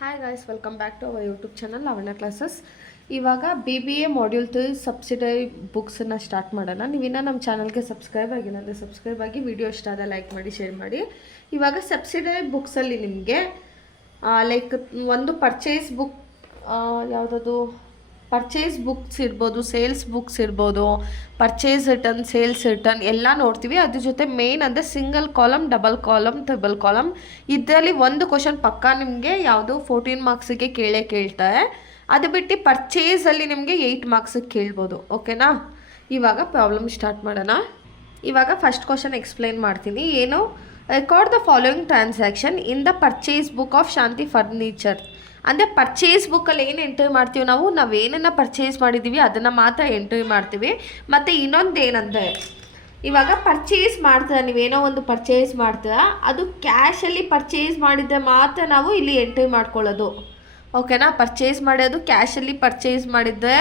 Hi guys, welcome back to our YouTube channel Lavanya classes. ಇವಾಗ BBA module 3 subsidiary ಬುಕ್ಸನ್ನು start ಮಾಡೋಣ. ನೀವಿನ್ನ ನಮ್ಮ ಚಾನಲ್ಗೆ ಸಬ್ಸ್ಕ್ರೈಬ್ ಆಗಿಲ್ಲ ಅಂದರೆ ಸಬ್ಸ್ಕ್ರೈಬ್ ಆಗಿ, ವಿಡಿಯೋ ಇಷ್ಟ ಆದರೆ ಲೈಕ್ ಮಾಡಿ, ಶೇರ್ ಮಾಡಿ. ಇವಾಗ ಸಬ್ಸಿಡರಿ ಬುಕ್ಸಲ್ಲಿ ನಿಮಗೆ ಲೈಕ್ ಒಂದು ಪರ್ಚೇಸ್ ಬುಕ್, ಯಾವುದದು ಪರ್ಚೇಸ್ ಬುಕ್ಸ್ ಇರ್ಬೋದು, ಸೇಲ್ಸ್ ಬುಕ್ಸ್ ಇರ್ಬೋದು, ಪರ್ಚೇಸ್ ರಿಟರ್ನ್, ಸೇಲ್ಸ್ ರಿಟರ್ನ್ ಎಲ್ಲ ನೋಡ್ತೀವಿ. ಅದ್ರ ಜೊತೆ ಮೇನ್ ಅಂದರೆ single column, double column, triple column. ಇದರಲ್ಲಿ ಒಂದು ಕ್ವಶನ್ ಪಕ್ಕ ನಿಮಗೆ ಯಾವುದು 14 ಮಾರ್ಕ್ಸಿಗೆ ಕೇಳ್ತಾರೆ. ಅದು ಬಿಟ್ಟು ಪರ್ಚೇಸಲ್ಲಿ ನಿಮಗೆ 8 ಮಾರ್ಕ್ಸಿಗೆ ಕೇಳ್ಬೋದು. ಓಕೆನಾ? ಇವಾಗ ಪ್ರಾಬ್ಲಮ್ ಸ್ಟಾರ್ಟ್ ಮಾಡೋಣ. ಇವಾಗ ಫಸ್ಟ್ ಕ್ವಶನ್ ಎಕ್ಸ್ಪ್ಲೈನ್ ಮಾಡ್ತೀನಿ. ಏನು, record the following transaction in the purchase book of Shanti furniture. ಅಂದರೆ ಪರ್ಚೇಸ್ ಬುಕ್ಕಲ್ಲಿ ಏನು ಎಂಟ್ರಿ ಮಾಡ್ತೀವಿ, ನಾವೇನನ್ನು ಪರ್ಚೇಸ್ ಮಾಡಿದ್ದೀವಿ ಅದನ್ನು ಮಾತ್ರ ಎಂಟ್ರಿ ಮಾಡ್ತೀವಿ. ಮತ್ತು ಇನ್ನೊಂದು ಏನಂದರೆ, ಇವಾಗ ಪರ್ಚೇಸ್ ಮಾಡ್ತೀರಾ, ನೀವೇನೋ ಒಂದು ಪರ್ಚೇಸ್ ಮಾಡ್ತೀರಾ, ಅದು ಕ್ಯಾಶಲ್ಲಿ ಪರ್ಚೇಸ್ ಮಾಡಿದರೆ ಮಾತ್ರ ನಾವು ಇಲ್ಲಿ ಎಂಟ್ರಿ ಮಾಡ್ಕೊಳ್ಳೋದು. ಓಕೆನಾ? ಪರ್ಚೇಸ್ ಮಾಡೋದು ಕ್ಯಾಶಲ್ಲಿ ಪರ್ಚೇಸ್ ಮಾಡಿದರೆ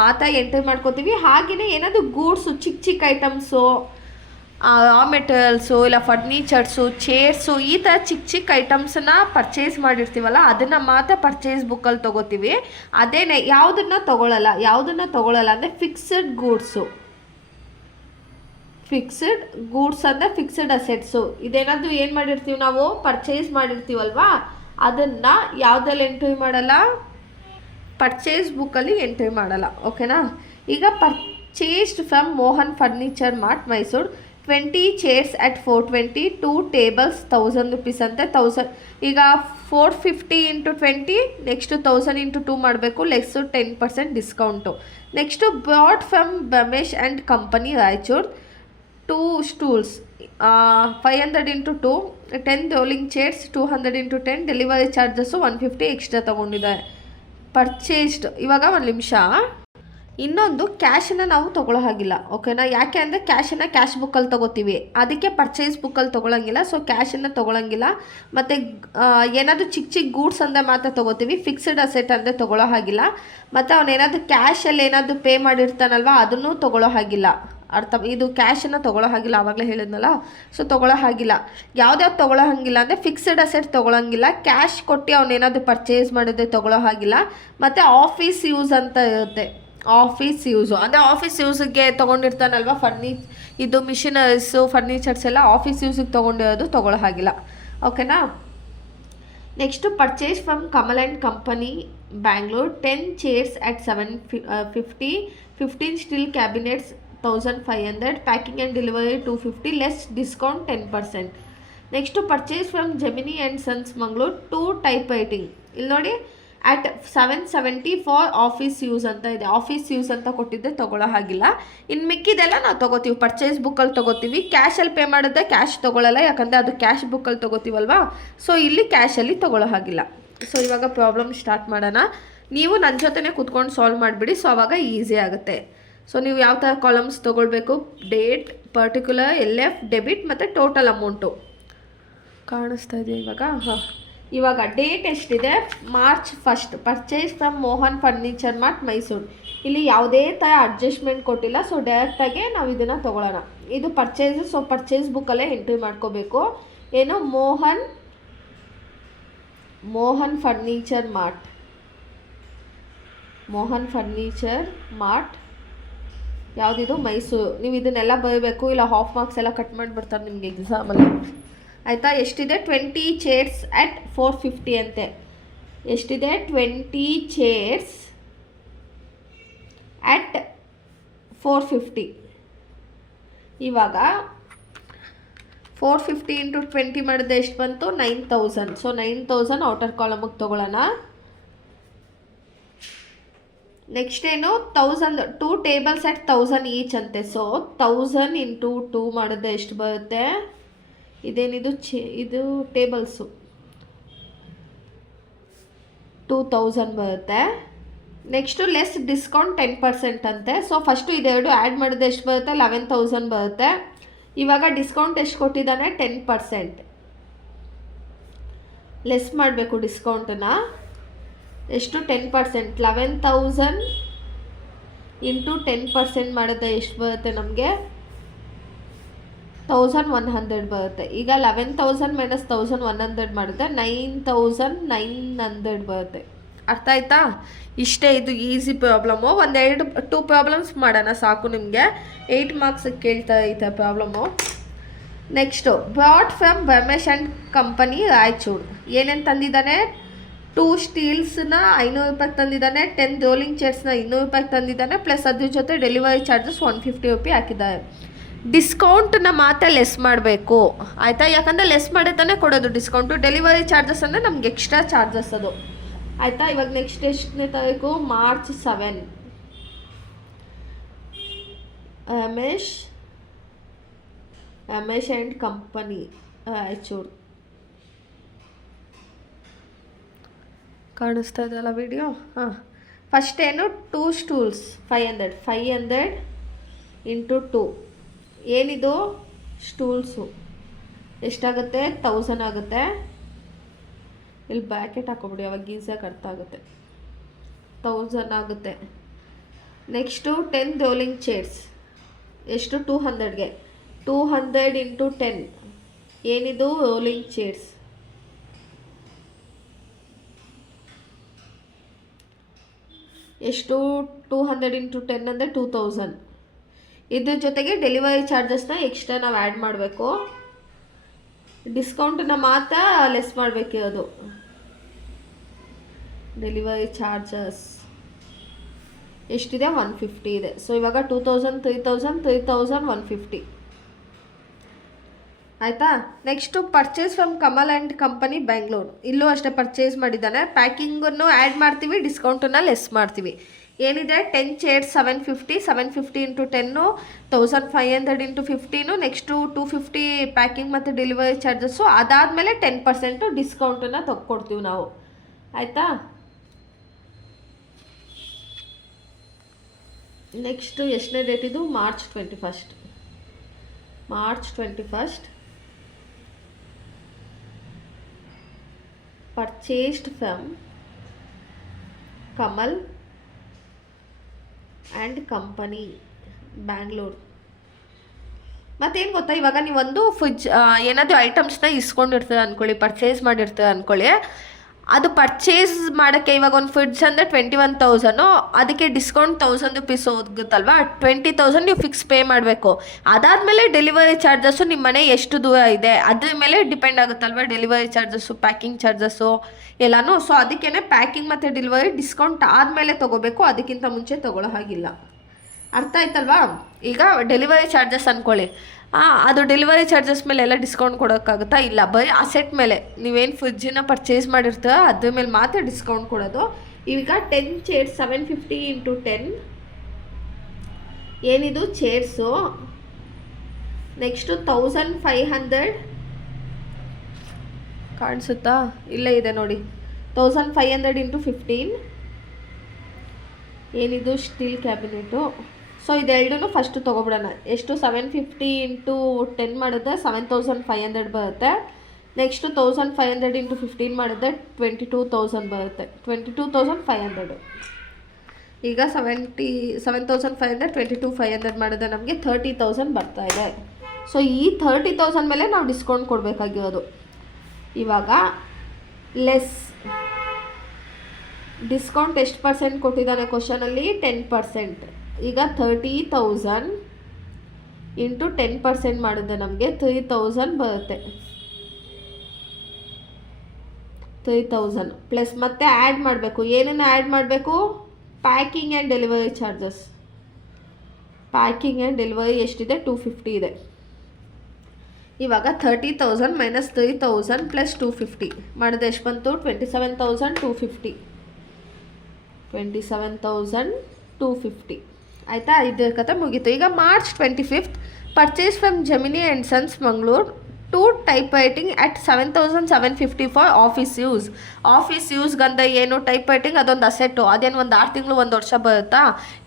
ಮಾತ್ರ ಎಂಟ್ರಿ ಮಾಡ್ಕೋತೀವಿ. ಹಾಗೆಯೇ ಏನಾದರೂ ಗೂಡ್ಸು, ಚಿಕ್ಕ ಚಿಕ್ಕ ಐಟಮ್ಸು, ರಾ ಮೆಟೀರಿಯಲ್ಸು, ಇಲ್ಲ ಫರ್ನಿಚರ್ಸು, ಚೇರ್ಸು, ಈ ಥರ ಚಿಕ್ಕ ಚಿಕ್ಕ ಐಟಮ್ಸನ್ನ ಪರ್ಚೇಸ್ ಮಾಡಿರ್ತೀವಲ್ಲ, ಅದನ್ನು ಮಾತ್ರ ಪರ್ಚೇಸ್ ಬುಕ್ಕಲ್ಲಿ ತೊಗೋತೀವಿ. ಅದೇನೇ ಯಾವುದನ್ನು ತೊಗೊಳ್ಳಲ್ಲ ಅಂದರೆ ಫಿಕ್ಸಡ್ ಗೂಡ್ಸು. ಫಿಕ್ಸಡ್ ಗೂಡ್ಸ್ ಅಂದರೆ ಫಿಕ್ಸಡ್ ಅಸೆಟ್ಸು. ಇದೇನಾದರೂ ಏನು ಮಾಡಿರ್ತೀವಿ, ನಾವು ಪರ್ಚೇಸ್ ಮಾಡಿರ್ತೀವಲ್ವಾ, ಅದನ್ನು ಯಾವುದಲ್ಲಿ ಎಂಟ್ರಿ ಮಾಡಲ್ಲ, ಪರ್ಚೇಸ್ ಬುಕ್ಕಲ್ಲಿ ಎಂಟ್ರಿ ಮಾಡಲ್ಲ. ಓಕೆನಾ? ಈಗ purchased from Mohan furniture mart Mysuru 20 chairs at 420, 2 tables 1000 rupees ಅಂತೆ. 1000 ಈಗ 450 ಇಂಟು 20, ನೆಕ್ಸ್ಟು 1000 ಇಂಟು 2 ಮಾಡಬೇಕು, less 10% discount. Next brought from ಬಮೇಶ್ and company Raichur 2 stools 500 into 2, 10 rolling chairs 200 into 10, delivery charges 150 extra ತೊಗೊಂಡಿದ್ದಾರೆ. ಪರ್ಚೇಸ್ಡ್. ಇವಾಗ ಒಂದು ನಿಮಿಷ, ಇನ್ನೊಂದು ಕ್ಯಾಶನ್ನು ನಾವು ತೊಗೊಳ್ಳೋ ಹಾಗಿಲ್ಲ. ಓಕೆನಾ? ಯಾಕೆ ಅಂದರೆ ಕ್ಯಾಶನ್ನು ಕ್ಯಾಶ್ ಬುಕ್ಕಲ್ಲಿ ತೊಗೋತೀವಿ, ಅದಕ್ಕೆ ಪರ್ಚೇಸ್ ಬುಕ್ಕಲ್ಲಿ ತೊಗೊಳಂಗಿಲ್ಲ. ಸೊ ಕ್ಯಾಶನ್ನು ತೊಗೊಳಂಗಿಲ್ಲ. ಮತ್ತು ಏನಾದರೂ ಚಿಕ್ಕ ಚಿಕ್ಕ ಗೂಡ್ಸ್ ಅಂದರೆ ಮಾತ್ರ ತೊಗೋತೀವಿ, ಫಿಕ್ಸ್ಡ್ ಅಸೆಟ್ ಅಂದರೆ ತೊಗೊಳ್ಳೋ ಹಾಗಿಲ್ಲ. ಮತ್ತು ಅವನೇನಾದರೂ ಕ್ಯಾಶಲ್ಲಿ ಏನಾದರೂ ಪೇ ಮಾಡಿರ್ತಾನಲ್ವ, ಅದನ್ನು ತೊಗೊಳ್ಳೋ ಹಾಗಿಲ್ಲ. ಇದು ಕ್ಯಾಶನ್ನು ತೊಗೊಳ್ಳೋ ಹಾಗಿಲ್ಲ, ಆವಾಗಲೇ ಹೇಳಿದ್ನಲ್ಲ. ಸೊ ತೊಗೊಳ್ಳೋ ಹಾಗಿಲ್ಲ. ಯಾವ್ದ್ಯಾವ್ದು ತೊಗೊಳ್ಳೋ ಹಾಗಿಲ್ಲ ಅಂದರೆ ಫಿಕ್ಸ್ಡ್ ಅಸೆಟ್ ತೊಗೊಳಂಗಿಲ್ಲ, ಕ್ಯಾಶ್ ಕೊಟ್ಟು ಅವನೇನಾದರೂ ಪರ್ಚೇಸ್ ಮಾಡಿದ್ರೆ ತೊಗೊಳ್ಳೋ ಹಾಗಿಲ್ಲ. ಮತ್ತು ಆಫೀಸ್ ಯೂಸ್ ಅಂತ ಇರುತ್ತೆ. ಆಫೀಸ್ ಯೂಸು ಅಂದರೆ ಆಫೀಸ್ ಯೂಸಿಗೆ ತೊಗೊಂಡಿರ್ತಾನಲ್ವ, ಇದು ಮಿಷಿನರೀಸು, ಫರ್ನಿಚರ್ಸ್ ಎಲ್ಲ ಆಫೀಸ್ ಯೂಸಿಗೆ ತೊಗೊಂಡಿರೋದು ತೊಗೊಳ್ಳೋ ಹಾಗಿಲ್ಲ. ಓಕೆನಾ? Next purchase from Kamal and company Bangalore 10 chairs at 750, 15 steel cabinets 1500, packing and delivery 250, less discount 10%. Next purchase from Gemini and sons Mangalore 2 type writing. ಇಲ್ಲಿ ನೋಡಿ, ಅಟ್ 770 ಫಾರ್ ಆಫೀಸ್ ಯೂಸ್ ಅಂತ ಇದೆ. ಆಫೀಸ್ ಯೂಸ್ ಅಂತ ಕೊಟ್ಟಿದ್ದೆ ತೊಗೊಳ್ಳೋ ಹಾಗಿಲ್ಲ. ಇನ್ನು ಮಿಕ್ಕಿದೆಲ್ಲ ನಾವು ತೊಗೋತೀವಿ, ಪರ್ಚೇಸ್ ಬುಕ್ಕಲ್ಲಿ ತೊಗೋತೀವಿ. ಕ್ಯಾಶಲ್ಲಿ ಪೇ ಮಾಡಿದ್ರೆ ಕ್ಯಾಶ್ ತೊಗೊಳ್ಳಲ್ಲ, ಯಾಕಂದರೆ ಅದು ಕ್ಯಾಶ್ ಬುಕ್ಕಲ್ಲಿ ತೊಗೋತೀವಲ್ವಾ. ಸೊ ಇಲ್ಲಿ ಕ್ಯಾಶಲ್ಲಿ ತೊಗೊಳ್ಳೋ ಹಾಗಿಲ್ಲ. ಸೊ ಇವಾಗ ಪ್ರಾಬ್ಲಮ್ ಸ್ಟಾರ್ಟ್ ಮಾಡೋಣ. ನೀವು ನನ್ನ ಜೊತೆನೇ ಕೂತ್ಕೊಂಡು ಸಾಲ್ವ್ ಮಾಡಿಬಿಡಿ. ಸೊ ಆವಾಗ ಈಸಿ ಆಗುತ್ತೆ. ಸೊ ನೀವು ಯಾವ ಥರ ಕಾಲಮ್ಸ್ ತೊಗೊಳ್ಬೇಕು, ಡೇಟ್, ಪರ್ಟಿಕ್ಯುಲರ್, LF, ಡೆಬಿಟ್ ಮತ್ತು ಟೋಟಲ್ ಅಮೌಂಟು ಕಾಣಿಸ್ತಾ ಇದೆ ಇವಾಗ. ಇವಾಗ ಡೇಟ್ ಎಷ್ಟಿದೆ, March 1, purchase from Mohan furniture mart Mysuru. ಇಲ್ಲಿ ಯಾವುದೇ ಥರ ಅಡ್ಜಸ್ಟ್ಮೆಂಟ್ ಕೊಟ್ಟಿಲ್ಲ. ಸೊ ಡೈರೆಕ್ಟಾಗೆ ನಾವು ಇದನ್ನು ತೊಗೊಳ್ಳೋಣ. ಇದು ಪರ್ಚೇಸು. ಸೊ ಪರ್ಚೇಸ್ ಬುಕ್ಕಲ್ಲೇ ಎಂಟ್ರಿ ಮಾಡ್ಕೋಬೇಕು. ಏನು, ಮೋಹನ್ ಫರ್ನಿಚರ್ ಮಾರ್ಟ್, ಯಾವುದಿದು, ಮೈಸೂರು. ನೀವು ಇದನ್ನೆಲ್ಲ ಬರಬೇಕು, ಇಲ್ಲ ಹಾಫ್ ಮಾರ್ಕ್ಸ್ ಎಲ್ಲ ಕಟ್ ಮಾಡಿಬಿಡ್ತಾರೆ ನಿಮಗೆ ಎಕ್ಸಾಮಲ್ಲಿ. ಆಯಿತಾ? ಎಷ್ಟಿದೆ, 20 ಚೇರ್ಸ್ ಅಟ್ 450 ಅಂತೆ. ಎಷ್ಟಿದೆ, 20 ಚೇರ್ಸ್ ಅಟ್ 450. ಇವಾಗ 450 ಇಂಟು 20 ಮಾಡಿದ್ರೆ ಎಷ್ಟು ಬಂತು, 9000. ಸೊ 9000 ಔಟರ್ ಕಾಲಮಿಗೆ ತೊಗೊಳ್ಳೋಣ. ನೆಕ್ಸ್ಟ್ ಏನು, 1000, 2 ಟೇಬಲ್ಸ್ ಅಟ್ 1000 ಈಚ್ ಅಂತೆ. ಸೊ 1000 ಇಂಟು 2 ಮಾಡಿದ್ರೆ ಎಷ್ಟು ಬರುತ್ತೆ, ಇದೇನಿದು, ಇದು ಟೇಬಲ್ಸು, 2000 ಬರುತ್ತೆ. ನೆಕ್ಸ್ಟು ಲೆಸ್ ಡಿಸ್ಕೌಂಟ್ 10% ಅಂತೆ. ಸೊ ಫಸ್ಟು ಇದೆರಡು ಆ್ಯಡ್ ಮಾಡಿದ್ರೆ ಎಷ್ಟು ಬರುತ್ತೆ, 11000 ಬರುತ್ತೆ. ಇವಾಗ ಡಿಸ್ಕೌಂಟ್ ಎಷ್ಟು ಕೊಟ್ಟಿದ್ದಾನೆ, 10%. ಲೆಸ್ ಮಾಡಬೇಕು ಡಿಸ್ಕೌಂಟನ್ನು. ಎಷ್ಟು, 10%. 11000 ಇಂಟು 10% ಮಾಡಿದ್ರೆ ಎಷ್ಟು ಬರುತ್ತೆ ನಮಗೆ, 1100 ಬರುತ್ತೆ. ಈಗ 11,000 ಮೈನಸ್ 1100 ಮಾಡಿದ್ರೆ 9,900 ಬರುತ್ತೆ. ಅರ್ಥ ಆಯ್ತಾ? ಇಷ್ಟೇ, ಇದು ಈಸಿ ಪ್ರಾಬ್ಲಮ್ಮು. ಒಂದೆರಡು 2 ಪ್ರಾಬ್ಲಮ್ಸ್ ಮಾಡೋಣ ಸಾಕು ನಿಮಗೆ. 8 ಮಾರ್ಕ್ಸಿಗೆ ಕೇಳ್ತಾ ಐತೆ problem. Next, brought from Ramesh and company Raichur. ಏನೇನು ತಂದಿದ್ದಾನೆ? 2 ಸ್ಟೀಲ್ಸ್ನ 500 ರೂಪಾಯಿಗೆ ತಂದಿದ್ದಾನೆ, 10 ರೋಲಿಂಗ್ ಚೇರ್ಸ್ನ 200 ರೂಪಾಯಿಗೆ ತಂದಿದ್ದಾನೆ, ಪ್ಲಸ್ ಅದ್ರ ಜೊತೆ ಡೆಲಿವರಿ ಚಾರ್ಜಸ್ 150 ರೂಪಾಯಿ ಹಾಕಿದ್ದಾರೆ. ಡಿಸ್ಕೌಂಟನ್ನ ಮಾತ್ರ ಲೆಸ್ ಮಾಡಬೇಕು, ಆಯಿತಾ? ಯಾಕಂದರೆ ಲೆಸ್ ಮಾಡೇ ತಾನೇ ಕೊಡೋದು ಡಿಸ್ಕೌಂಟು. ಡೆಲಿವರಿ ಚಾರ್ಜಸ್ ಅಂದರೆ ನಮ್ಗೆ ಎಕ್ಸ್ಟ್ರಾ ಚಾರ್ಜಸ್ ಅದು, ಆಯಿತಾ? ಇವಾಗ ನೆಕ್ಸ್ಟ್ ಎಷ್ಟನೇ ತಾರೀಕು? March 7. Ramesh and company Raichur. ಕಾಣಿಸ್ತಾ ಇದೆಯಲ್ಲ ವಿಡಿಯೋ? ಹಾಂ, ಫಸ್ಟ್ ಏನು? 2 ಸ್ಟೂಲ್ಸ್ 500 ಇಂಟು 2. ಏನಿದು? ಸ್ಟೂಲ್ಸು ಎಷ್ಟಾಗುತ್ತೆ? 1000 ಆಗುತ್ತೆ. ಇಲ್ಲಿ ಬ್ಯಾಕೆಟ್ ಹಾಕೊಬಿಡಿ, ಅವಾಗ ಈಸಿಯಾಗಿ ಅರ್ಥ ಆಗುತ್ತೆ. 1000 ಆಗುತ್ತೆ. ನೆಕ್ಸ್ಟು 10 ರೋಲಿಂಗ್ ಚೇರ್ಸ್ ಎಷ್ಟು? 200ಗೆ 200 ಇಂಟು 10. ಏನಿದು? Rolling chairs. ಎಷ್ಟು? 200 ಇಂಟು 10 ಅಂದರೆ 2000. ಇದ್ರ ಜೊತೆಗೆ ಡೆಲಿವರಿ ಚಾರ್ಜಸ್ನ ಎಕ್ಸ್ಟ್ರಾ ನಾವು ಆ್ಯಡ್ ಮಾಡಬೇಕು. ಡಿಸ್ಕೌಂಟನ್ನ ಮಾತ್ರ ಲೆಸ್ ಮಾಡಬೇಕಿರೋದು. ಡೆಲಿವರಿ ಚಾರ್ಜಸ್ ಎಷ್ಟಿದೆ? 150 ಇದೆ. ಸೊ ಇವಾಗ 2000, 3000, 3000, 150. ಆಯಿತಾ? Next purchase from Kamal and company Bengaluru. ಇಲ್ಲೂ ಅಷ್ಟೇ ಪರ್ಚೇಸ್ ಮಾಡಿದ್ದಾನೆ. ಪ್ಯಾಕಿಂಗನ್ನು ಆ್ಯಡ್ ಮಾಡ್ತೀವಿ, ಡಿಸ್ಕೌಂಟನ್ನು ಲೆಸ್ ಮಾಡ್ತೀವಿ. ಏನಿದೆ? 10 chairs 750 into 10 1500 into 15. Next 250 packing ಮತ್ತು ಡೆಲಿವರಿ ಚಾರ್ಜಸ್ಸು. ಅದಾದಮೇಲೆ 10% ಡಿಸ್ಕೌಂಟನ್ನು ತಗೊಡ್ತೀವಿ ನಾವು, ಆಯಿತಾ? ನೆಕ್ಸ್ಟು ಎಷ್ಟನೇ ಡೇಟ್ ಇದು? March 21. Purchased from Kamal and company Bangalore. ಮತ್ತೇನು ಗೊತ್ತಾ, ಇವಾಗ ನೀವೊಂದು ಫ್ರಿಜ್ ಏನಾದರೂ ಐಟಮ್ಸ್ನ ಇಸ್ಕೊಂಡಿರ್ತೀರ ಅಂದ್ಕೊಳ್ಳಿ, ಪರ್ಚೇಸ್ ಮಾಡಿರ್ತೀರ ಅಂದ್ಕೊಳ್ಳಿ. ಅದು ಪರ್ಚೇಸ್ ಮಾಡೋಕ್ಕೆ ಇವಾಗ ಒಂದು ಫ್ರಿಡ್ಜ್ ಅಂದರೆ 21,000, ಅದಕ್ಕೆ ಡಿಸ್ಕೌಂಟ್ 1000 ರೂಪೀಸ್ ಹೋಗುತ್ತಲ್ವ, 20,000 ನೀವು ಫಿಕ್ಸ್ ಪೇ ಮಾಡಬೇಕು. ಅದಾದಮೇಲೆ ಡೆಲಿವರಿ ಚಾರ್ಜಸ್ಸು ನಿಮ್ಮ ಮನೆ ಎಷ್ಟು ದೂರ ಇದೆ ಅದ್ರ ಮೇಲೆ ಡಿಪೆಂಡ್ ಆಗುತ್ತಲ್ವ, ಡೆಲಿವರಿ ಚಾರ್ಜಸ್ಸು, ಪ್ಯಾಕಿಂಗ್ ಚಾರ್ಜಸ್ಸು ಎಲ್ಲನೂ. ಸೊ ಅದಕ್ಕೇ ಪ್ಯಾಕಿಂಗ್ ಮತ್ತು ಡೆಲಿವರಿ ಡಿಸ್ಕೌಂಟ್ ಆದಮೇಲೆ ತೊಗೋಬೇಕು, ಅದಕ್ಕಿಂತ ಮುಂಚೆ ತೊಗೊಳ್ಳೋ ಹಾಗಿಲ್ಲ. ಅರ್ಥ ಆಯ್ತಲ್ವಾ? ಈಗ ಡೆಲಿವರಿ ಚಾರ್ಜಸ್ ಅಂದ್ಕೊಳ್ಳಿ, ಅದು ಡೆಲಿವರಿ ಚಾರ್ಜಸ್ ಮೇಲೆ ಎಲ್ಲ ಡಿಸ್ಕೌಂಟ್ ಕೊಡೋಕ್ಕಾಗುತ್ತಾ? ಇಲ್ಲ, ಬರೀ ಅಸೆಟ್ ಮೇಲೆ ನೀವೇನು ಫ್ರಿಜ್ಜನ್ನ ಪರ್ಚೇಸ್ ಮಾಡಿರ್ತೀರ ಅದ್ರ ಮೇಲೆ ಮಾತ್ರ ಡಿಸ್ಕೌಂಟ್ ಕೊಡೋದು. ಈಗ 10 ಚೇರ್ಸ್ 750 ಇಂಟು 10. ಏನಿದು? ಚೇರ್ಸು. ನೆಕ್ಸ್ಟು 1500 ಕಾಣಿಸುತ್ತಾ? ಇಲ್ಲೇ ಇದೆ ನೋಡಿ. 1500 ಇಂಟು 15. ಏನಿದು? Steel cabinet. ಸೊ ಇದೆರಡೂ ಫಸ್ಟು ತೊಗೊಬಿಡೋಣ. ಎಷ್ಟು? 750 ಇಂಟು 10 ಮಾಡಿದ್ರೆ 7500 ಬರುತ್ತೆ. ನೆಕ್ಸ್ಟು 1500 ಇಂಟು 15 ಮಾಡಿದ್ರೆ 22,000 ಬರುತ್ತೆ. 22,500. ಈಗ 7,500 22,500 ಮಾಡಿದ್ರೆ ನಮಗೆ 30,000 ಬರ್ತಾ ಇದೆ. ಸೊ ಈ 30,000 ಮೇಲೆ ನಾವು ಡಿಸ್ಕೌಂಟ್ ಕೊಡಬೇಕಾಗಿರೋದು. ಇವಾಗ ಲೆಸ್ ಡಿಸ್ಕೌಂಟ್ ಎಷ್ಟು ಪರ್ಸೆಂಟ್ ಕೊಟ್ಟಿದ್ದಾನೆ ಕ್ವಶನಲ್ಲಿ? 10%. ಈಗ 30,000 ಇಂಟು 10% ಮಾಡಿದ್ರೆ ನಮಗೆ 3,000 ಬರುತ್ತೆ. 3,000 ಪ್ಲಸ್ ಮತ್ತೆ ಆ್ಯಡ್ ಮಾಡಬೇಕು. ಏನನ್ನು ಆ್ಯಡ್ ಮಾಡಬೇಕು? Packing and delivery charges. Packing and delivery ಎಷ್ಟಿದೆ? 250 ಇದೆ. ಇವಾಗ 30,000 ಮೈನಸ್ 3,000 ಪ್ಲಸ್ 250 ಮಾಡಿದ್ರೆ ಎಷ್ಟು ಬಂತು? 27,250. 27,250 ಆಯಿತಾ? ಇದ್ರ ಕತೆ ಮುಗೀತು. ಈಗ March 25 purchase from Gemini and sons Mangaluru 2 type writing at 7,750 for office use. Office ಯೂಸ್ಗಂದ ಏನು? ಟೈಪ್ ರೈಟಿಂಗ್ ಅದೊಂದು ಅಸೆಟ್ಟು. ಅದೇನು ಒಂದು 6 ತಿಂಗಳು 1 ವರ್ಷ ಬರುತ್ತಾ?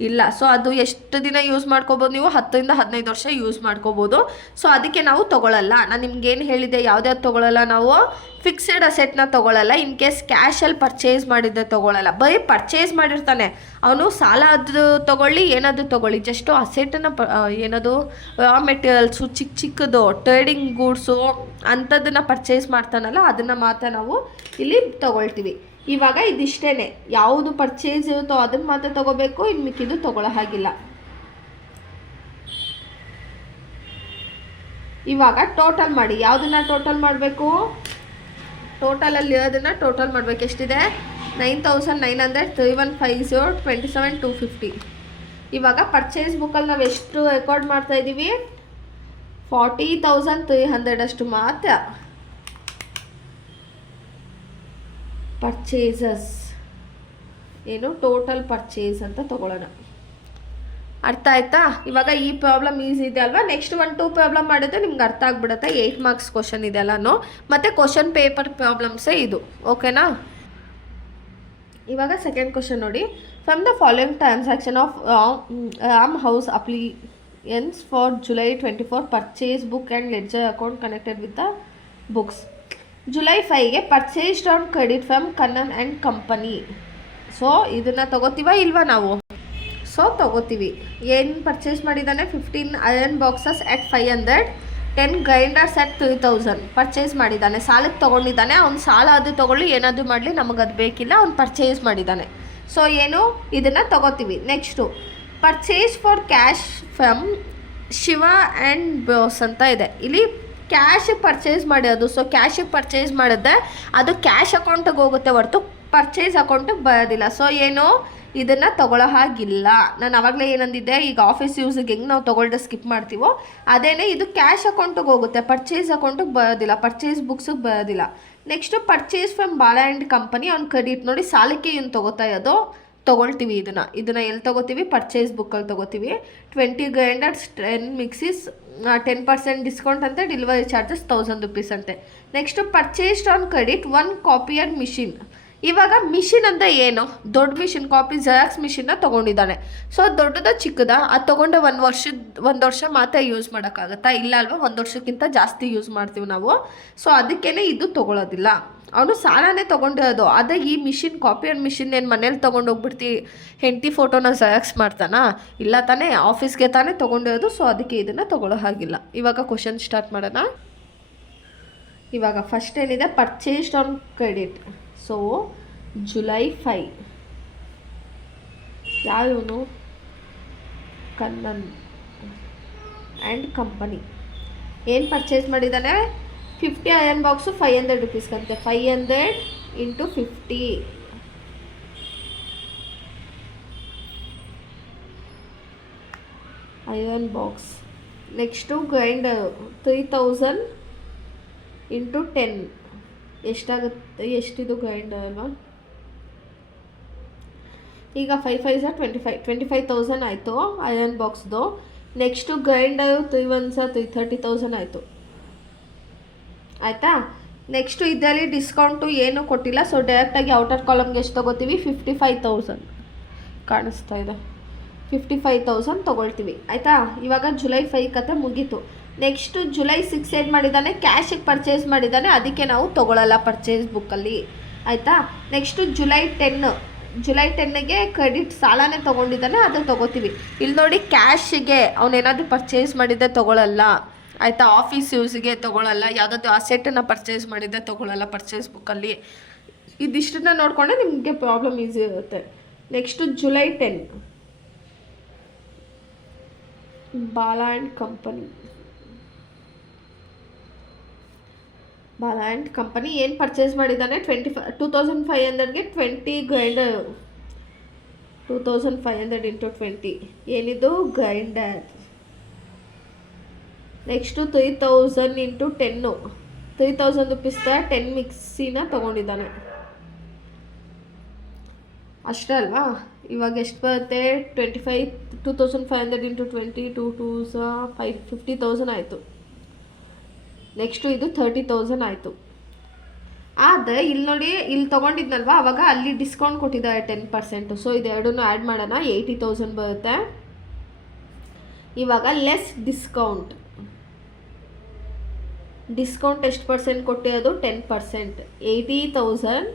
ಇಲ್ಲ. ಸೊ ಅದು ಎಷ್ಟು ದಿನ ಯೂಸ್ ಮಾಡ್ಕೋಬೋದು ನೀವು? 10 ರಿಂದ 15 ವರ್ಷ ಯೂಸ್ ಮಾಡ್ಕೋಬೋದು. ಸೊ ಅದಕ್ಕೆ ನಾವು ತೊಗೊಳ್ಳಲ್ಲ. ನಾನು ನಿಮ್ಗೇನು ಹೇಳಿದೆ? ಯಾವ್ದ್ಯಾವ್ದು ತೊಗೊಳ್ಳಲ್ಲ ನಾವು? ಫಿಕ್ಸೆಡ್ ಅಸೆಟ್ನ ತೊಗೊಳ್ಳಲ್ಲ. ಇನ್ ಕೇಸ್ ಕ್ಯಾಶಲ್ಲಿ ಪರ್ಚೇಸ್ ಮಾಡಿದ್ದೆ ತೊಗೊಳ್ಳಲ್ಲ. ಬರೀ ಪರ್ಚೇಸ್ ಮಾಡಿರ್ತಾನೆ ಅವನು, ಸಾಲ ಅದು ತೊಗೊಳ್ಳಿ ಏನಾದರೂ ತೊಗೊಳ್ಳಿ, ಜಸ್ಟು ಅಸೆಟನ್ನು ಏನದು ರಾ ಮೆಟೀರಿಯಲ್ಸು ಚಿಕ್ಕ ಚಿಕ್ಕದು ಟ್ರೇಡಿಂಗ್ ಗೂಡ್ಸು ಅಂಥದ್ದನ್ನು ಪರ್ಚೇಸ್ ಮಾಡ್ತಾನಲ್ಲ ಅದನ್ನು ಮಾತ್ರ ನಾವು ಇಲ್ಲಿ ತೊಗೊಳ್ತೀವಿ. ಇವಾಗ ಇದಿಷ್ಟೇ, ಯಾವುದು ಪರ್ಚೇಸ್ ಇರುತ್ತೋ ಅದನ್ನು ಮಾತ್ರ ತೊಗೋಬೇಕು, ಇನ್ನು ಮಿಕ್ಕಿದ್ದು ತೊಗೊಳ್ಳೋ ಹಾಗಿಲ್ಲ. ಇವಾಗ ಟೋಟಲ್ ಮಾಡಿ. ಯಾವುದನ್ನು ಟೋಟಲ್ ಮಾಡಬೇಕು? ಟೋಟಲಲ್ಲಿ ಇರೋದನ್ನು ಟೋಟಲ್ ಮಾಡಬೇಕು. ಎಷ್ಟಿದೆ? 9,900, 3,150, 27, 250. ಇವಾಗ ಪರ್ಚೇಸ್ ಬುಕ್ಕಲ್ಲಿ ನಾವು ಎಷ್ಟು ರೆಕಾರ್ಡ್ ಮಾಡ್ತಾ ಇದ್ದೀವಿ? 40,300 ಅಷ್ಟು ಮಾತ್ರ ಪರ್ಚೇಸಸ್, ಏನು ಟೋಟಲ್ ಪರ್ಚೇಸ್ ಅಂತ ತಗೊಳ್ಳೋಣ. ಅರ್ಥ ಆಯ್ತಾ? ಇವಾಗ ಈ ಪ್ರಾಬ್ಲಮ್ ಈಸಿ ಇದೆ ಅಲ್ವಾ? ನೆಕ್ಸ್ಟ್ 1-2 ಪ್ರಾಬ್ಲಮ್ ಮಾಡಿದ್ರೆ ನಿಮ್ಗೆ ಅರ್ಥ ಆಗ್ಬಿಡುತ್ತೆ. 8 ಮಾರ್ಕ್ಸ್ ಕ್ವಶನ್ ಇದೆ ಎಲ್ಲನೂ, ಮತ್ತು ಕ್ವಶನ್ ಪೇಪರ್ ಪ್ರಾಬ್ಲಮ್ಸೇ ಇದು. ಓಕೆನಾ? ಇವಾಗ ಸೆಕೆಂಡ್ ಕ್ವಶನ್ ನೋಡಿ. From the following transaction of Ram house appliances for July 24 purchase book and ledger account connected with the books. July 5ಗೆ purchased on credit from Kannan and company. So ಇದನ್ನು ತಗೋತೀವ ಇಲ್ವಾ ನಾವು? ಸೊ ತೊಗೋತೀವಿ. ಏನು ಪರ್ಚೇಸ್ ಮಾಡಿದ್ದಾನೆ? 15 ಐರನ್ ಬಾಕ್ಸಸ್ ಎಟ್ 500, 10 grinders ಎಟ್ 3,000 purchase ಮಾಡಿದ್ದಾನೆ. ಸಾಲಕ್ಕೆ ತೊಗೊಂಡಿದ್ದಾನೆ. ಅವ್ನು ಸಾಲ ಅದು ತೊಗೊಳ್ಳಿ ಏನಾದರೂ ಮಾಡಲಿ, ನಮಗದು ಬೇಕಿಲ್ಲ, ಅವ್ನು ಪರ್ಚೇಸ್ ಮಾಡಿದ್ದಾನೆ. ಸೊ ಏನು? ಇದನ್ನು ತೊಗೋತೀವಿ. Next purchase for cash from Shiva and bros ಅಂತ ಇದೆ. ಇಲ್ಲಿ ಕ್ಯಾಶಿಗೆ ಪರ್ಚೇಸ್ ಮಾಡೋದು. ಸೊ ಕ್ಯಾಶಿಗೆ ಪರ್ಚೇಸ್ ಮಾಡಿದ್ರೆ ಅದು ಕ್ಯಾಶ್ ಅಕೌಂಟಿಗೆ ಹೋಗುತ್ತೆ ಹೊರತು ಪರ್ಚೇಸ್ ಅಕೌಂಟಿಗೆ ಬರೋದಿಲ್ಲ. ಸೊ ಏನು? ಇದನ್ನು ತೊಗೊಳ್ಳೋ ಹಾಗಿಲ್ಲ. ನಾನು ಆವಾಗಲೇ ಏನಂದಿದ್ದೆ, ಈಗ ಆಫೀಸ್ ಯೂಸಿಗೆ ಹೆಂಗೆ ನಾವು ತೊಗೊಳ್ದೆ ಸ್ಕಿಪ್ ಮಾಡ್ತೀವೋ ಅದೇ ಇದು ಕ್ಯಾಶ್ ಅಕೌಂಟಿಗೆ ಹೋಗುತ್ತೆ, ಪರ್ಚೇಸ್ ಅಕೌಂಟಿಗೆ ಬರೋದಿಲ್ಲ, ಪರ್ಚೇಸ್ ಬುಕ್ಸಿಗೆ ಬರೋದಿಲ್ಲ. Next purchase from Bala and company on credit. ನೋಡಿ ಸಾಲಕ್ಕೆ ಏನು ತೊಗೋತಾ ಇರೋದು? ತೊಗೊಳ್ತೀವಿ. ಇದನ್ನು ಎಲ್ಲಿ ತೊಗೋತೀವಿ? ಪರ್ಚೇಸ್ ಬುಕ್ಕಲ್ಲಿ ತೊಗೋತೀವಿ. 20 ಗ್ರೈಂಡರ್ಸ್, 10 ಮಿಕ್ಸಿಸ್, 10% ಡಿಸ್ಕೌಂಟ್ ಅಂತೆ, ಡೆಲಿವರಿ ಚಾರ್ಜಸ್ 1,000 rupees ಅಂತೆ. Next purchased on credit 1 copier machine. ಇವಾಗ ಮಿಷಿನ್ ಅಂದರೆ ಏನು? ದೊಡ್ಡ ಮಿಷಿನ್, ಕಾಪಿ ಜೆರಾಕ್ಸ್ ಮಿಷಿನ್ನ ತೊಗೊಂಡಿದ್ದಾನೆ. ಸೊ ದೊಡ್ಡದ ಚಿಕ್ಕದ? ಅದು ತೊಗೊಂಡೆ ಒಂದು ವರ್ಷ ಮಾತ್ರ ಯೂಸ್ ಮಾಡೋಕ್ಕಾಗತ್ತಾ? ಇಲ್ಲ ಅಲ್ವಾ? 1 ವರ್ಷಕ್ಕಿಂತ ಜಾಸ್ತಿ ಯೂಸ್ ಮಾಡ್ತೀವಿ ನಾವು. ಸೊ ಅದಕ್ಕೇ ಇದು ತೊಗೊಳೋದಿಲ್ಲ. ಅವನು ಸಾಲನೇ ತೊಗೊಂಡಿರೋದು. ಅದೇ ಈ ಮಿಷಿನ್, ಕಾಪಿಯರ್ ಮಿಷಿನ್ ಏನು ಮನೇಲಿ ತೊಗೊಂಡೋಗ್ಬಿಡ್ತೀವಿ, ಹೆಂಡತಿ ಫೋಟೋನ ಜೆರಾಕ್ಸ್ ಮಾಡ್ತಾನಾ? ಇಲ್ಲ ತಾನೇ, ಆಫೀಸ್ಗೆ ತಾನೇ ತೊಗೊಂಡಿರೋದು. ಸೊ ಅದಕ್ಕೆ ಇದನ್ನು ತೊಗೊಳ್ಳೋ ಹಾಗಿಲ್ಲ. ಇವಾಗ ಕ್ವಶನ್ ಸ್ಟಾರ್ಟ್ ಮಾಡೋಣ. ಇವಾಗ ಫಸ್ಟ್ ಏನಿದೆ? Purchased on credit. So July 5 ಯಾವನು? Kannan and company. ಏನು ಪರ್ಚೇಸ್ ಮಾಡಿದ್ದಾನೆ? 50 ಐರನ್ ಬಾಕ್ಸು 500 rupees ಅಂತೆ. 500 × 50 ಐರನ್ ಬಾಕ್ಸ್. ನೆಕ್ಸ್ಟು ಗ್ರೈಂಡರ್ 3,000 × 10 ಎಷ್ಟಾಗುತ್ತೆ? ಎಷ್ಟಿದು ಗ್ರೈಂಡರ್ ಅಲ್ವಾ? ಈಗ 5 5 25,000 ಆಯಿತು ಐರನ್ ಬಾಕ್ಸ್ದು. ನೆಕ್ಸ್ಟು ಗ್ರೈಂಡರು 3 1 30,000 ಆಯಿತು. ಆಯಿತಾ? ನೆಕ್ಸ್ಟು ಇದರಲ್ಲಿ ಡಿಸ್ಕೌಂಟು ಏನೂ ಕೊಟ್ಟಿಲ್ಲ. ಸೊ ಡೈರೆಕ್ಟಾಗಿ ಔಟರ್ ಕಾಲಮ್ಗೆ ಎಷ್ಟು ತೊಗೋತೀವಿ? 55,000 ಕಾಣಿಸ್ತಾ ಇದೆ. 55,000 ತೊಗೊಳ್ತೀವಿ. ಆಯಿತಾ? ಇವಾಗ July 5 ಕತೆ ಮುಗೀತು. ನೆಕ್ಸ್ಟು July 6 ಏನು ಮಾಡಿದ್ದಾನೆ? ಕ್ಯಾಶಿಗೆ ಪರ್ಚೇಸ್ ಮಾಡಿದ್ದಾನೆ, ಅದಕ್ಕೆ ನಾವು ತೊಗೊಳ್ಳಲ್ಲ ಪರ್ಚೇಸ್ ಬುಕ್ಕಲ್ಲಿ. ಆಯಿತಾ? ನೆಕ್ಸ್ಟು July 10ಗೆ ಕ್ರೆಡಿಟ್ ಸಾಲನೇ ತೊಗೊಂಡಿದ್ದಾನೆ, ಅದು ತೊಗೋತೀವಿ. ಇಲ್ಲಿ ನೋಡಿ, ಕ್ಯಾಶಿಗೆ ಅವನೇನಾದರೂ ಪರ್ಚೇಸ್ ಮಾಡಿದ್ದೆ ತೊಗೊಳ್ಳಲ್ಲ. ಆಯಿತಾ? ಆಫೀಸ್ ಯೂಸಿಗೆ ತೊಗೊಳ್ಳಲ್ಲ, ಯಾವುದಾದ್ರು ಅಸೆಟನ್ನು ಪರ್ಚೇಸ್ ಮಾಡಿದ್ದೆ ತೊಗೊಳ್ಳಲ್ಲ ಪರ್ಚೇಸ್ ಬುಕ್ಕಲ್ಲಿ. ಇದಿಷ್ಟನ್ನ ನೋಡಿಕೊಂಡ್ರೆ ನಿಮಗೆ ಪ್ರಾಬ್ಲಮ್ ಈಸಿ ಇರುತ್ತೆ. Next July 10 Bala and company. Bala and company ಏನು ಪರ್ಚೇಸ್ ಮಾಡಿದ್ದಾನೆ? 2,500ಗೆ 20 ಗ್ರೈಂಡರ್. 2,500 × 20 ಏನಿದು? ಗ್ರೈಂಡರ್. Next 3,000 × 10 3,000 rupees 10 ಮಿಕ್ಸಿನ ತೊಗೊಂಡಿದ್ದಾನೆ. ಅಷ್ಟೇ ಅಲ್ವಾ? ಇವಾಗ ಎಷ್ಟು ಬರುತ್ತೆ? 2,500 × 20 2 2s 50,000 ಆಯಿತು. ನೆಕ್ಸ್ಟು ಇದು 30,000 ಆಯಿತು. ಆದರೆ ಇಲ್ಲಿ ನೋಡಿ, ಇಲ್ಲಿ ತೊಗೊಂಡಿದ್ನಲ್ವ ಆವಾಗ ಅಲ್ಲಿ ಡಿಸ್ಕೌಂಟ್ ಕೊಟ್ಟಿದ್ದಾರೆ 10%. ಸೊ ಇದೆರಡನ್ನೂ ಆ್ಯಡ್ ಮಾಡೋಣ, 80,000 ಬರುತ್ತೆ. ಇವಾಗ ಲೆಸ್ ಡಿಸ್ಕೌಂಟ್ ಡಿಸ್ಕೌಂಟ್ ಎಷ್ಟು ಪರ್ಸೆಂಟ್ ಕೊಟ್ಟಿರೋದು 10%. 80,000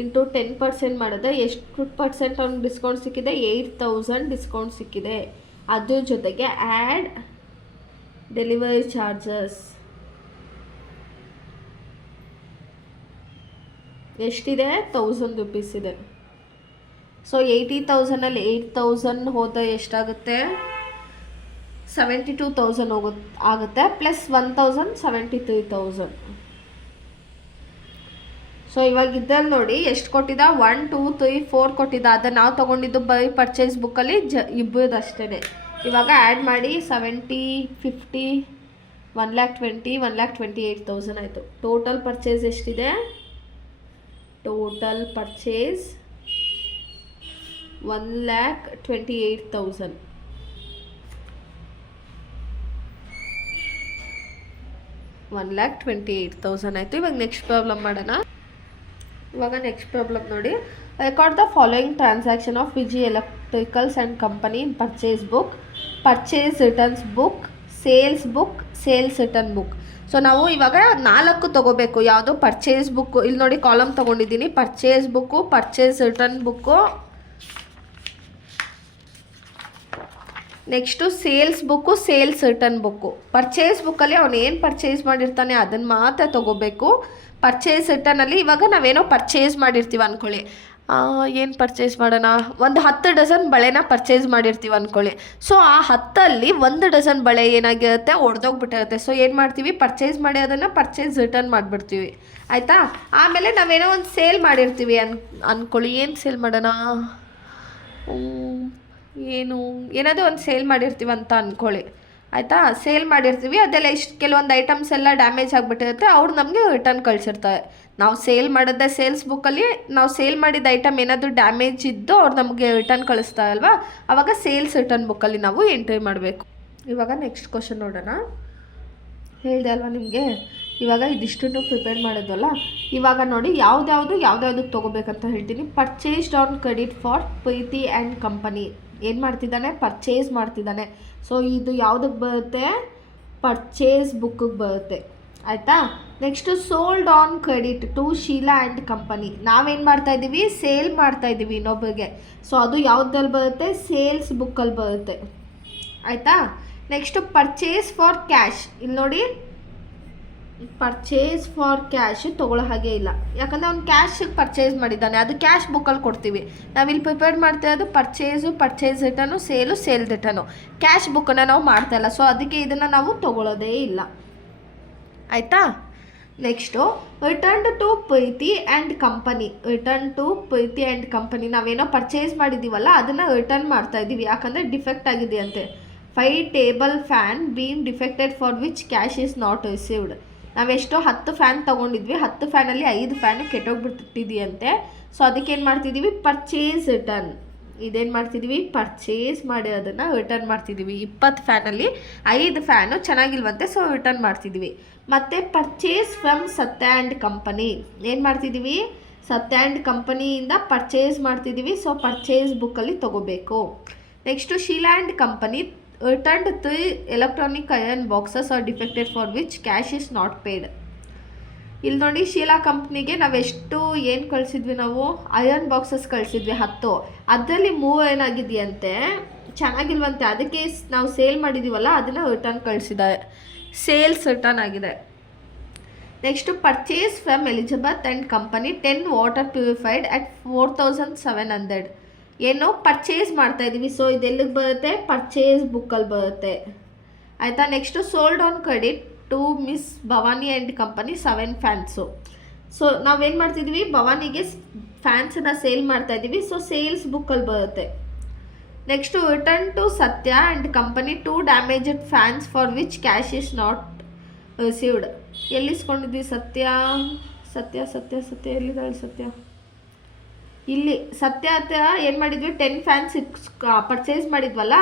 ಇಂಟು 10% ಮಾಡಿದ್ರೆ ಎಷ್ಟು ಪರ್ಸೆಂಟ್ ಅವ್ನಿಗೆ ಡಿಸ್ಕೌಂಟ್ ಸಿಕ್ಕಿದೆ? 8,000 ಡಿಸ್ಕೌಂಟ್ ಸಿಕ್ಕಿದೆ. ಅದ್ರ ಜೊತೆಗೆ ಆ್ಯಡ್ ಡೆಲಿವರಿ ಚಾರ್ಜಸ್ ಎಷ್ಟಿದೆ? 1,000 ರುಪೀಸ್ ಇದೆ. ಸೊ 80,000ಅಲ್ಲಿ 8,000 ಹೋದ ಎಷ್ಟಾಗುತ್ತೆ? 72,000 ಆಗುತ್ತೆ. ಪ್ಲಸ್ 1,000 73,000. ಸೊ ಇವಾಗ ಇದ್ದಲ್ಲಿ ನೋಡಿ ಎಷ್ಟು ಕೊಟ್ಟಿದ್ದ? 1 2 3 4 ಕೊಟ್ಟಿದ್ದ. ಅದನ್ನು ನಾವು ತೊಗೊಂಡಿದ್ದು ಬೈ ಪರ್ಚೇಸ್ ಬುಕ್ಕಲ್ಲಿ ಇಬ್ಬರದ್ದು ಅಷ್ಟೇ. ಇವಾಗ ಆ್ಯಡ್ ಮಾಡಿ 70 50 1,20,000 1,28,000 ಆಯಿತು. ಟೋಟಲ್ ಪರ್ಚೇಸ್ ಎಷ್ಟಿದೆ? Total purchase 1,28,000. ಆಯಿತು. ಇವಾಗ ನೆಕ್ಸ್ಟ್ ಪ್ರಾಬ್ಲಮ್ ಮಾಡೋಣ. ಇವಾಗ ನೆಕ್ಸ್ಟ್ ಪ್ರಾಬ್ಲಮ್ ನೋಡಿ. Record the following transaction of V G electricals and company in purchase book, purchase returns book, sales book, sales return book. So ನಾವು ಇವಾಗ 4 ತೊಗೋಬೇಕು. ಯಾವುದು? Purchase book. ಇಲ್ಲಿ ನೋಡಿ ಕಾಲಮ್ ತೊಗೊಂಡಿದ್ದೀನಿ. Purchase book, purchase return book, next sales book, sales return book. Purchase ಬುಕ್ಕಲ್ಲಿ ಅವನು ಏನು ಪರ್ಚೇಸ್ ಮಾಡಿರ್ತಾನೆ ಅದನ್ನು ಮಾತ್ರ ತೊಗೋಬೇಕು. ಪರ್ಚೇಸ್ ರಿಟರ್ನಲ್ಲಿ ಇವಾಗ ನಾವೇನೋ ಪರ್ಚೇಸ್ ಮಾಡಿರ್ತೀವಿ ಅಂದ್ಕೊಳ್ಳಿ. ಏನು ಪರ್ಚೇಸ್ ಮಾಡೋಣ? ಒಂದು 10 ಡಜನ್ ಬಳೆನ ಪರ್ಚೇಸ್ ಮಾಡಿರ್ತೀವಿ ಅಂದ್ಕೊಳ್ಳಿ. ಸೊ ಆ 10ಅಲ್ಲಿ 1 ಡಜನ್ ಬಳೆ ಏನಾಗಿರುತ್ತೆ? ಒಡೆದೋಗ್ಬಿಟ್ಟಿರುತ್ತೆ. ಸೊ ಏನು ಮಾಡ್ತೀವಿ? ಪರ್ಚೇಸ್ ಮಾಡಿ ಅದನ್ನು ಪರ್ಚೇಸ್ ರಿಟರ್ನ್ ಮಾಡಿಬಿಡ್ತೀವಿ. ಆಯಿತಾ? ಆಮೇಲೆ ನಾವೇನೋ ಒಂದು ಸೇಲ್ ಮಾಡಿರ್ತೀವಿ ಅಂದ್ಕೊಳ್ಳಿ. ಏನು ಸೇಲ್ ಮಾಡೋಣ? ಏನಾದರೂ ಒಂದು ಸೇಲ್ ಮಾಡಿರ್ತೀವಿ ಅಂತ ಅಂದ್ಕೊಳ್ಳಿ. ಆಯಿತಾ? ಸೇಲ್ ಮಾಡಿರ್ತೀವಿ. ಅದೆಲ್ಲ ಕೆಲವೊಂದು ಐಟಮ್ಸ್ ಎಲ್ಲ ಡ್ಯಾಮೇಜ್ ಆಗಿಬಿಟ್ಟಿರುತ್ತೆ. ಅವ್ರು ನಮಗೆ ರಿಟರ್ನ್ ಕಳಿಸಿರ್ತಾರೆ. ನಾವು ಸೇಲ್ ಮಾಡಿದ್ದೆ ಸೇಲ್ಸ್ ಬುಕ್ಕಲ್ಲಿ ನಾವು ಸೇಲ್ ಮಾಡಿದ ಐಟಮ್ ಏನಾದರೂ ಡ್ಯಾಮೇಜ್ ಇದ್ದು ಅವ್ರು ನಮಗೆ ರಿಟರ್ನ್ ಕಳಿಸ್ತಾರಲ್ವ, ಆವಾಗ ಸೇಲ್ಸ್ ರಿಟರ್ನ್ ಬುಕ್ಕಲ್ಲಿ ನಾವು ಎಂಟ್ರಿ ಮಾಡಬೇಕು. ಇವಾಗ ನೆಕ್ಸ್ಟ್ ಕ್ವಶನ್ ನೋಡೋಣ. ಹೇಳಿದೆ ಅಲ್ವಾ ನಿಮಗೆ, ಇವಾಗ ಇದಿಷ್ಟನ್ನು ಪ್ರಿಪೇರ್ ಮಾಡಿದ್ವಲ್ಲ. ಇವಾಗ ನೋಡಿ ಯಾವ್ದ್ಯಾವ್ದಕ್ಕೆ ತೊಗೋಬೇಕಂತ ಹೇಳ್ತೀನಿ. Purchased on credit for Preethi and company. ಏನು ಮಾಡ್ತಿದ್ದಾನೆ? ಪರ್ಚೇಸ್ ಮಾಡ್ತಿದ್ದಾನೆ. ಸೊ ಇದು ಯಾವುದಕ್ಕೆ ಬರುತ್ತೆ? ಪರ್ಚೇಸ್ ಬುಕ್ಕಿಗೆ ಬರುತ್ತೆ. ಆಯಿತಾ? Next sold on credit to Sheela and company. ನಾವೇನು ಮಾಡ್ತಾಯಿದ್ದೀವಿ? ಸೇಲ್ ಮಾಡ್ತಾಯಿದ್ದೀವಿ ಇನ್ನೊಬ್ಬರಿಗೆ. ಸೊ ಅದು ಯಾವುದ್ರಲ್ಲಿ ಬರುತ್ತೆ? ಸೇಲ್ಸ್ ಬುಕ್ಕಲ್ಲಿ ಬರುತ್ತೆ. ಆಯಿತಾ? Next purchase for cash. ಇಲ್ಲಿ ನೋಡಿ, ಪರ್ಚೇಸ್ ಫಾರ್ ಕ್ಯಾಶ್ ತೊಗೊಳ್ಳೋ ಹಾಗೆ ಇಲ್ಲ. ಯಾಕಂದರೆ ಅವ್ನು ಕ್ಯಾಶಿಗೆ ಪರ್ಚೇಸ್ ಮಾಡಿದ್ದಾನೆ, ಅದು ಕ್ಯಾಶ್ ಬುಕ್ಕಲ್ಲಿ ಕೊಡ್ತೀವಿ. ನಾವಿಲ್ಲಿ ಪ್ರಿಪೇರ್ ಮಾಡ್ತಾ ಇರೋದು purchase, purchase return, sale return. Cash ಬುಕ್ಕನ್ನು ನಾವು ಮಾಡ್ತಾಯಿಲ್ಲ. ಸೊ ಅದಕ್ಕೆ ಇದನ್ನು ನಾವು ತೊಗೊಳ್ಳೋದೇ ಇಲ್ಲ. ಆಯಿತಾ? Next return to Preethi and company. Return to Preethi and company. ನಾವೇನೋ ಪರ್ಚೇಸ್ ಮಾಡಿದ್ದೀವಲ್ಲ ಅದನ್ನು ರಿಟರ್ನ್ ಮಾಡ್ತಾಯಿದ್ದೀವಿ. ಯಾಕಂದರೆ ಡಿಫೆಕ್ಟ್ ಆಗಿದೆಯಂತೆ. 5 table fan been defected for which cash is not received. ನಾವೆಷ್ಟೋ 10 ಫ್ಯಾನ್ ತೊಗೊಂಡಿದ್ವಿ. 10 ಫ್ಯಾನಲ್ಲಿ 5 ಫ್ಯಾನು ಕೆಟ್ಟೋಗ್ಬಿಟ್ಟಿದೆಯಂತೆ. ಸೊ ಅದಕ್ಕೆ ಏನು ಮಾಡ್ತಿದ್ದೀವಿ? Purchase return. ಇದೇನು ಮಾಡ್ತಿದ್ದೀವಿ? ಪರ್ಚೇಸ್ ಮಾಡಿ ಅದನ್ನು ರಿಟರ್ನ್ ಮಾಡ್ತಿದ್ದೀವಿ. 20 ಫ್ಯಾನಲ್ಲಿ 5 ಫ್ಯಾನು ಚೆನ್ನಾಗಿಲ್ವಂತೆ. ಸೊ ರಿಟರ್ನ್ ಮಾಡ್ತಿದ್ದೀವಿ. ಮತ್ತು purchase from Sathya and company. ಏನು ಮಾಡ್ತಿದ್ದೀವಿ? ಸತ್ಯ ಆ್ಯಂಡ್ ಕಂಪನಿಯಿಂದ ಪರ್ಚೇಸ್ ಮಾಡ್ತಿದ್ದೀವಿ. ಸೊ ಪರ್ಚೇಸ್ ಬುಕ್ಕಲ್ಲಿ ತೊಗೋಬೇಕು. Next Sheela and company returned 3 electronic iron boxes are defected for which cash is not paid. ಇಲ್ಲಿ ನೋಡಿ, ಶೀಲಾ ಕಂಪ್ನಿಗೆ ನಾವೆಷ್ಟು ಏನು ಕಳಿಸಿದ್ವಿ? ನಾವು ಐರನ್ ಬಾಕ್ಸಸ್ ಕಳಿಸಿದ್ವಿ 10. ಅದರಲ್ಲಿ 3 ಏನಾಗಿದೆಯಂತೆ? ಚೆನ್ನಾಗಿಲ್ವಂತೆ. ಅದಕ್ಕೆ ನಾವು ಸೇಲ್ ಮಾಡಿದ್ದೀವಲ್ಲ ಅದನ್ನು ರಿಟರ್ನ್ ಕಳಿಸಿದ್ದಾರೆ. ಸೇಲ್ಸ್ ರಿಟರ್ನ್ ಆಗಿದೆ. Next purchase from Elizabeth and company 10 water purified at 4,700. ಏನು ಪರ್ಚೇಸ್ ಮಾಡ್ತಾಯಿದ್ದೀವಿ. ಸೊ ಇದೆಲ್ಲಿಗೆ ಬರುತ್ತೆ? ಪರ್ಚೇಸ್ ಬುಕ್ಕಲ್ಲಿ ಬರುತ್ತೆ. ಆಯಿತಾ? Next sold on credit to miss Bhavani and company 7 fans. So ನಾವೇನು ಮಾಡ್ತಿದ್ವಿ? ಭವಾನಿಗೆ ಫ್ಯಾನ್ಸನ್ನು ಸೇಲ್ ಮಾಡ್ತಾಯಿದ್ದೀವಿ. ಸೊ ಸೇಲ್ಸ್ ಬುಕ್ಕಲ್ಲಿ ಬರುತ್ತೆ. Next return to Sathya and company 2 damaged fans for which cash is not received. ಎಲ್ಲಿಸ್ಕೊಂಡಿದ್ವಿ? ಸತ್ಯ ಎಲ್ಲಿದ್ದಾಳೆ? ಸತ್ಯ ಇಲ್ಲಿ ಸತ್ಯ ಹತ್ರ ಏನು ಮಾಡಿದ್ವಿ? 10 ಫ್ಯಾನ್ಸ್ ಪರ್ಚೇಸ್ ಮಾಡಿದ್ವಲ್ಲ,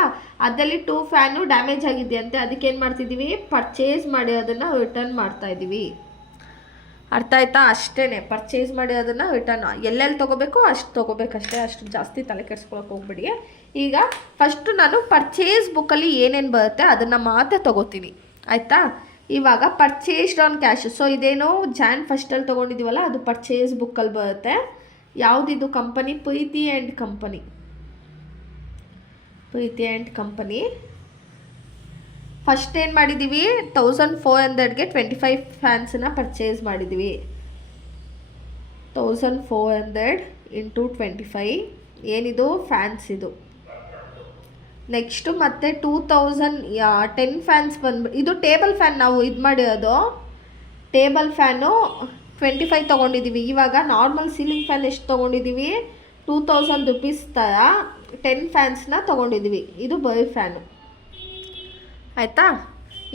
ಅದರಲ್ಲಿ 2 ಫ್ಯಾನು ಡ್ಯಾಮೇಜ್ ಆಗಿದೆಯಂತೆ. ಅದಕ್ಕೆ ಏನು ಮಾಡ್ತಿದ್ದೀವಿ? ಪರ್ಚೇಸ್ ಮಾಡಿ ಅದನ್ನು ರಿಟರ್ನ್ ಮಾಡ್ತಾಯಿದ್ದೀವಿ. ಅರ್ಥ ಆಯ್ತಾ? ಅಷ್ಟೇ. ಪರ್ಚೇಸ್ ಮಾಡಿ ಅದನ್ನು ರಿಟರ್ನ್ ಎಲ್ಲೆಲ್ಲಿ ತೊಗೋಬೇಕು ಅಷ್ಟು ತೊಗೋಬೇಕಷ್ಟೇ. ಅಷ್ಟು ಜಾಸ್ತಿ ತಲೆ ಕೆಡ್ಸ್ಕೊಳಕ್ಕೆ ಹೋಗ್ಬಿಡಿ. ಈಗ ಫಸ್ಟು ನಾನು ಪರ್ಚೇಸ್ ಬುಕ್ಕಲ್ಲಿ ಏನೇನು ಬರುತ್ತೆ ಅದನ್ನು ಮಾತ್ರ ತೊಗೋತೀನಿ. ಆಯಿತಾ? ಇವಾಗ ಪರ್ಚೇಸ್ಡ್ ಆನ್ ಕ್ಯಾಶ್. ಸೊ ಇದೇನೋ ಜಾನ್ ಫಸ್ಟಲ್ಲಿ ತೊಗೊಂಡಿದ್ದೀವಲ್ಲ ಅದು ಪರ್ಚೇಸ್ ಬುಕ್ಕಲ್ಲಿ ಬರುತ್ತೆ. ಯಾವುದಿದು company? Preethi and company. Preethi and company. First ಏನು ಮಾಡಿದ್ದೀವಿ, 1400ಗೆ 25 ಫ್ಯಾನ್ಸನ್ನ ಪರ್ಚೇಸ್ ಮಾಡಿದ್ದೀವಿ. 1400 ಇಂಟು 25 ಏನಿದು? ಫ್ಯಾನ್ಸ್ ಇದು. ನೆಕ್ಸ್ಟು ಮತ್ತೆ 2000 10 ಫ್ಯಾನ್ಸ್ ಇದು ಟೇಬಲ್ ಫ್ಯಾನ್ ನಾವು ಇದು ಮಾಡಿರೋದು. ಟೇಬಲ್ ಫ್ಯಾನು 25 ತೊಗೊಂಡಿದ್ದೀವಿ. ಇವಾಗ ನಾರ್ಮಲ್ ಸೀಲಿಂಗ್ ಫ್ಯಾನ್ ಎಷ್ಟು ತೊಗೊಂಡಿದ್ದೀವಿ? 2000 ರುಪೀಸ್ ಥರ 10 ಫ್ಯಾನ್ಸ್ನ ತೊಗೊಂಡಿದ್ದೀವಿ. ಇದು ಬೈ ಫ್ಯಾನು ಆಯಿತಾ.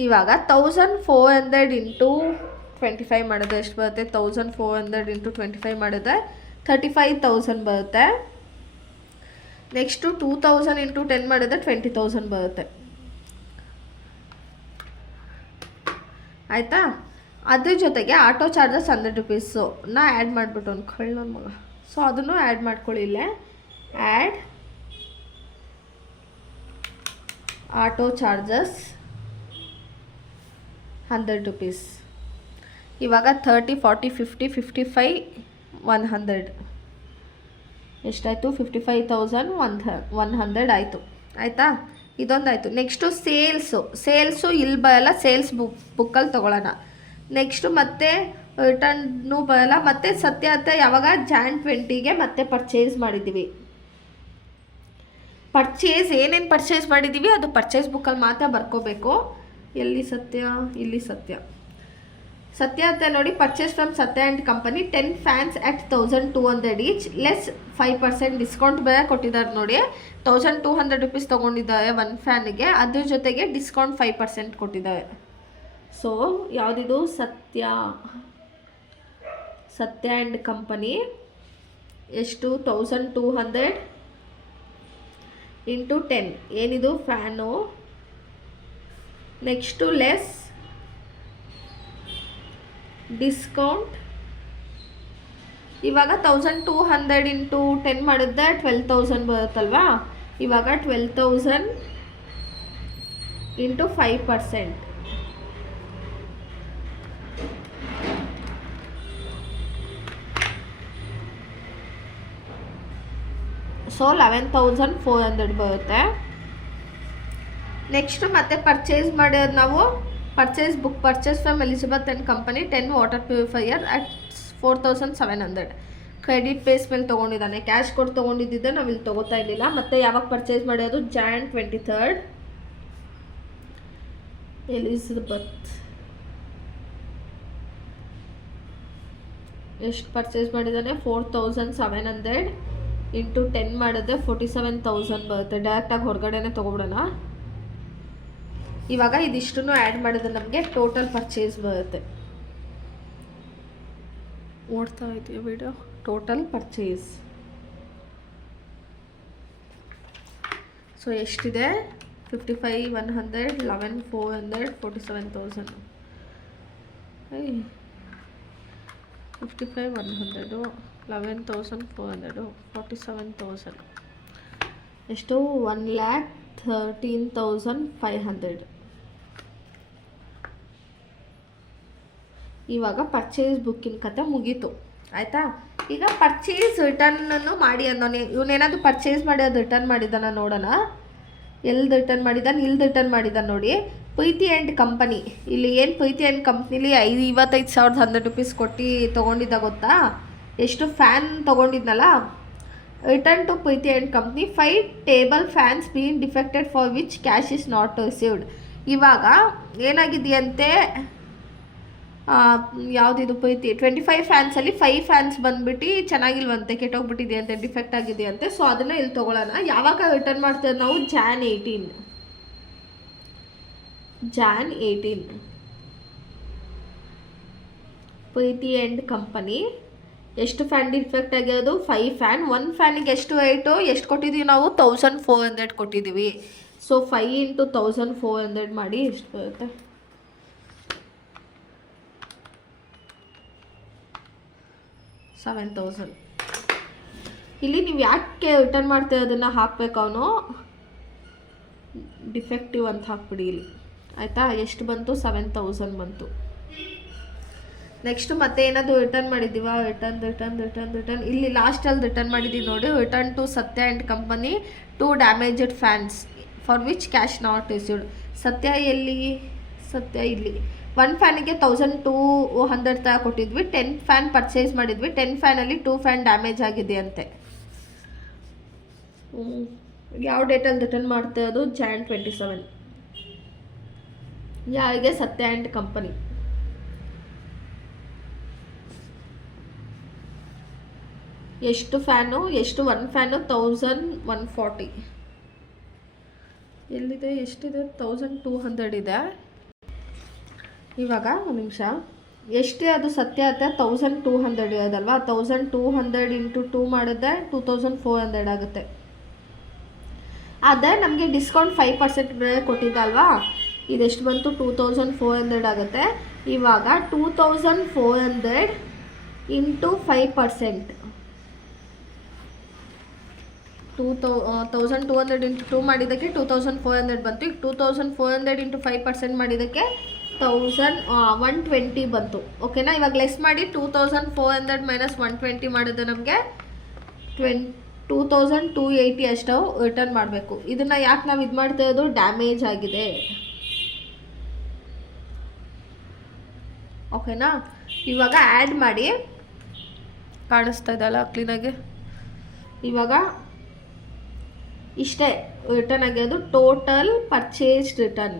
ಇವಾಗ 1400 ಇಂಟು 25 ಮಾಡಿದ್ರೆ ಎಷ್ಟು ಬರುತ್ತೆ? 1400 ಇಂಟು 25 ಮಾಡಿದ್ರೆ 35,000 ಬರುತ್ತೆ. ನೆಕ್ಸ್ಟು 2000 ಇಂಟು 10 ಮಾಡಿದ್ರೆ 20,000 ಬರುತ್ತೆ ಆಯಿತಾ. ಅದ್ರ ಜೊತೆಗೆ ಆಟೋ ಚಾರ್ಜಸ್ 100 ರುಪೀಸು ನಾ ಆ್ಯಡ್ ಮಾಡಿಬಿಟ್ಟು ಅಂದ್ಕೊಳ್ಳಿ ನನ್ನ ಮಗ. ಸೊ ಅದನ್ನು ಆ್ಯಡ್ ಮಾಡ್ಕೊಳ್ಳಿ ಇಲ್ಲೇ. Add auto charges 100 rupees. ಇವಾಗ 30, 40, 50, 55, 100 ಎಷ್ಟಾಯಿತು? 55,100 ಆಯಿತು ಆಯಿತಾ. ಇದೊಂದಾಯಿತು. ನೆಕ್ಸ್ಟು ಸೇಲ್ಸು ಇಲ್ಲಿ ಬರಲ್ಲ, ಸೇಲ್ಸ್ ಬುಕ್ಕಲ್ಲಿ ತೊಗೊಳ್ಳೋಣ. ನೆಕ್ಸ್ಟು ಮತ್ತೆ ರಿಟರ್ನು ಬರಲ್ಲ. ಮತ್ತು ಸತ್ಯ ಯಾವಾಗ? ಜಾನ್ 20ಗೆ ಮತ್ತೆ ಪರ್ಚೇಸ್ ಮಾಡಿದ್ದೀವಿ. ಪರ್ಚೇಸ್ ಏನೇನು ಪರ್ಚೇಸ್ ಮಾಡಿದ್ದೀವಿ ಅದು ಪರ್ಚೇಸ್ ಬುಕ್ಕಲ್ಲಿ ಮಾತ್ರ ಬರ್ಕೋಬೇಕು. ಎಲ್ಲಿ ಸತ್ಯ? ಇಲ್ಲಿ ಸತ್ಯ ಅಂತ ನೋಡಿ. Purchase from Sathya and company 10 fans at 1200 each less 5% discount ಬೇರೆ ಕೊಟ್ಟಿದ್ದಾರೆ ನೋಡಿ. 1200 ರುಪೀಸ್ ತೊಗೊಂಡಿದ್ದಾರೆ ಒಂದು ಫ್ಯಾನಿಗೆ. ಅದ್ರ ಜೊತೆಗೆ ಡಿಸ್ಕೌಂಟ್ 5% ಕೊಟ್ಟಿದ್ದಾರೆ. ಸೊ ಯಾವುದಿದು? ಸತ್ಯ ಆ್ಯಂಡ್ ಕಂಪನಿ ಎಷ್ಟು? 1200 ಇಂಟು 10 ಏನಿದು? ಫ್ಯಾನು. Next less discount. ಇವಾಗ 1200 ಇಂಟು 10 ಮಾಡಿದ್ರೆ 12,000 ಬರುತ್ತಲ್ವಾ. ಇವಾಗ 12,000 ಇಂಟು 5%. ಸೊ 11,400 ಬರುತ್ತೆ. ನೆಕ್ಸ್ಟು ಮತ್ತೆ ಪರ್ಚೇಸ್ ಮಾಡೋದು ನಾವು purchase from Elizabeth and company 10 water purifier at 4,700 credit base ಮೇಲೆ ತೊಗೊಂಡಿದ್ದಾನೆ. ಕ್ಯಾಶ್ ಕೊಟ್ಟು ತೊಗೊಂಡಿದ್ದಿದ್ದೆ ನಾವು ಇಲ್ಲಿ ತೊಗೋತಾ ಇರಲಿಲ್ಲ. ಮತ್ತು ಯಾವಾಗ ಪರ್ಚೇಸ್ ಮಾಡೋದು? John 23rd. ಎಲಿಜಬೆತ್ ಎಷ್ಟು ಪರ್ಚೇಸ್ ಮಾಡಿದ್ದಾನೆ? 4,700 ಇಂಟು 10 ಮಾಡಿದ್ರೆ 47,000 ಬರುತ್ತೆ. ಡೈರೆಕ್ಟಾಗಿ ಹೊರಗಡೆನೇ ತೊಗೊಬಿಡೋಣ. ಇವಾಗ ಇದಿಷ್ಟನ್ನು ಆ್ಯಡ್ ಮಾಡಿದ್ರೆ ನಮಗೆ ಟೋಟಲ್ ಪರ್ಚೇಸ್ ಬರುತ್ತೆ. ಓಡ್ತಾ ಇದೆಯಾ ವಿಡಿಯೋ? ಟೋಟಲ್ ಪರ್ಚೇಸ್ ಸೊ ಎಷ್ಟಿದೆ? 55,100, 11,400, 47,000. 55,100, 11,400, 47,000 ಎಷ್ಟು? 1,13,500. ಇವಾಗ ಪರ್ಚೇಸ್ ಬುಕ್ಕಿನ ಕತೆ ಮುಗೀತು ಆಯಿತಾ. ಈಗ ಪರ್ಚೇಸ್ ರಿಟರ್ನನ್ನು ಮಾಡಿ ಅನ್ನೋನೆ. ಇವನೇನಾದರೂ ಪರ್ಚೇಸ್ ಮಾಡಿ ಅದು ರಿಟರ್ನ್ ಮಾಡಿದ್ದಾನ ನೋಡೋಣ. ಎಲ್ಲಿ ರಿಟರ್ನ್ ಮಾಡಿದ್ದಾನೆ? ಇಲ್ಲಿ ರಿಟರ್ನ್ ಮಾಡಿದ್ದಾನೆ ನೋಡಿ. ಪ್ರೀತಿ ಆ್ಯಂಡ್ ಕಂಪನಿ. ಇಲ್ಲಿ ಏನು ಪ್ರೀತಿ ಆ್ಯಂಡ್ ಕಂಪ್ನಿಲಿ 25,100 ರುಪೀಸ್ ಕೊಟ್ಟು ತೊಗೊಂಡಿದ್ದ ಗೊತ್ತಾ? ಎಷ್ಟು ಫ್ಯಾನ್ ತೊಗೊಂಡಿದ್ನಲ್ಲ. Return to Preethi and company 5 table fans been defected for which cash is not received. ಇವಾಗ ಏನಾಗಿದೆಯಂತೆ? ಯಾವುದಿದು ಪ್ರೀತಿ 25 ಫ್ಯಾನ್ಸಲ್ಲಿ 5 ಫ್ಯಾನ್ಸ್ ಬಂದುಬಿಟ್ಟು ಚೆನ್ನಾಗಿಲ್ವಂತೆ, ಕೆಟ್ಟೋಗ್ಬಿಟ್ಟಿದೆಯಂತೆ, ಡಿಫೆಕ್ಟ್ ಆಗಿದೆಯಂತೆ. ಸೊ ಅದನ್ನು ಇಲ್ಲಿ ತೊಗೊಳ್ಳೋಣ. ಯಾವಾಗ ರಿಟರ್ನ್ ಮಾಡ್ತೇವೆ ನಾವು? Jan 18 Preethi and company. ಎಷ್ಟು ಫ್ಯಾನ್ ಡಿಫೆಕ್ಟ್ ಆಗಿರೋದು? 5 ಫ್ಯಾನ್. 1 ಫ್ಯಾನಿಗೆ ಎಷ್ಟು ರೇಟು? ಎಷ್ಟು ಕೊಟ್ಟಿದ್ದೀವಿ ನಾವು? 1,400 ಕೊಟ್ಟಿದ್ದೀವಿ. ಸೊ 5 ಇಂಟು 1,400 ಮಾಡಿ ಎಷ್ಟು ಬರುತ್ತೆ? 7,000. ಇಲ್ಲಿ ನೀವು ಯಾಕೆ ರಿಟರ್ನ್ ಮಾಡ್ತೀರ ಅದನ್ನು ಹಾಕಬೇಕು. ಅವನು ಡಿಫೆಕ್ಟಿವ್ ಅಂತ ಹಾಕ್ಬಿಡಿ ಇಲ್ಲಿ ಆಯಿತಾ. ಎಷ್ಟು ಬಂತು? 7000 ಬಂತು. ನೆಕ್ಸ್ಟ್ ಮತ್ತೆ ಏನಾದರೂ ರಿಟರ್ನ್ ಮಾಡಿದ್ದೀವಾ? ರಿಟರ್ನ್ ಇಲ್ಲಿ ಲಾಸ್ಟಲ್ಲಿ ರಿಟರ್ನ್ ಮಾಡಿದ್ದೀವಿ ನೋಡಿ. Return to Sathya and company 2 damaged fans for which cash not received. ಸತ್ಯ ಎಲ್ಲಿ? ಸತ್ಯ ಇಲ್ಲಿ. 1 ಫ್ಯಾನಿಗೆ 1200 ಕೊಟ್ಟಿದ್ವಿ. 10 ಫ್ಯಾನ್ ಪರ್ಚೇಸ್ ಮಾಡಿದ್ವಿ. 10 ಫ್ಯಾನಲ್ಲಿ 2 ಫ್ಯಾನ್ ಡ್ಯಾಮೇಜ್ ಆಗಿದೆ ಅಂತೆ. ಯಾವ ಡೇಟಲ್ಲಿ ರಿಟರ್ನ್ ಮಾಡ್ತಾ ಇರೋದು? Jan 27. ಯಾರಿಗೆ? ಸತ್ಯ ಆ್ಯಂಡ್ ಕಂಪನಿ. ಎಷ್ಟು ಫ್ಯಾನು? ಎಷ್ಟು 1 ಫ್ಯಾನು? 1140. ಎಲ್ಲಿದೆ? ಎಷ್ಟಿದೆ? 1200 ಇದೆ. ಇವಾಗ ಒಂದು ನಿಮಿಷ. ಎಷ್ಟೇ ಅದು ಸತ್ಯ ಆಗುತ್ತೆ? 1200 ಇರೋದಲ್ವಾ. 1200 ಇಂಟು 2 ಮಾಡಿದ್ರೆ 2400 ಆಗುತ್ತೆ. ಆದರೆ ನಮಗೆ ಡಿಸ್ಕೌಂಟ್ 5% ಮೇಲೆ ಕೊಟ್ಟಿದ್ದಲ್ವಾ. ಇದೆಷ್ಟು ಬಂತು? 2400 ಆಗುತ್ತೆ. ಇವಾಗ 2400 ಇಂಟು 5%. 1200 ಇಂಟು 2 ಮಾಡಿದ್ದಕ್ಕೆ 2400 ಬಂತು. ಈಗ 2400 ಇಂಟು 5% ಮಾಡಿದ್ದಕ್ಕೆ 120 ಬಂತು. ಓಕೆನಾ. ಇವಾಗ ಲೆಸ್ ಮಾಡಿ 2400 ಮೈನಸ್ 120 ಮಾಡಿದ್ರೆ ನಮಗೆ 2280 ಅಷ್ಟು ರಿಟರ್ನ್ ಮಾಡಬೇಕು. ಇದನ್ನು ಯಾಕೆ ನಾವು ಇದು ಮಾಡ್ತಾ ಇರೋದು? ಡ್ಯಾಮೇಜ್ ಆಗಿದೆ. ಓಕೆನಾ. ಇವಾಗ ಆ್ಯಡ್ ಮಾಡಿ. ಕಾಣಿಸ್ತಾ ಇದೆಯಲ್ಲ ಕ್ಲೀನಾಗಿ. ಇವಾಗ ಇಷ್ಟೇ ರಿಟರ್ನ್ ಆಗಿರೋದು. Total purchased return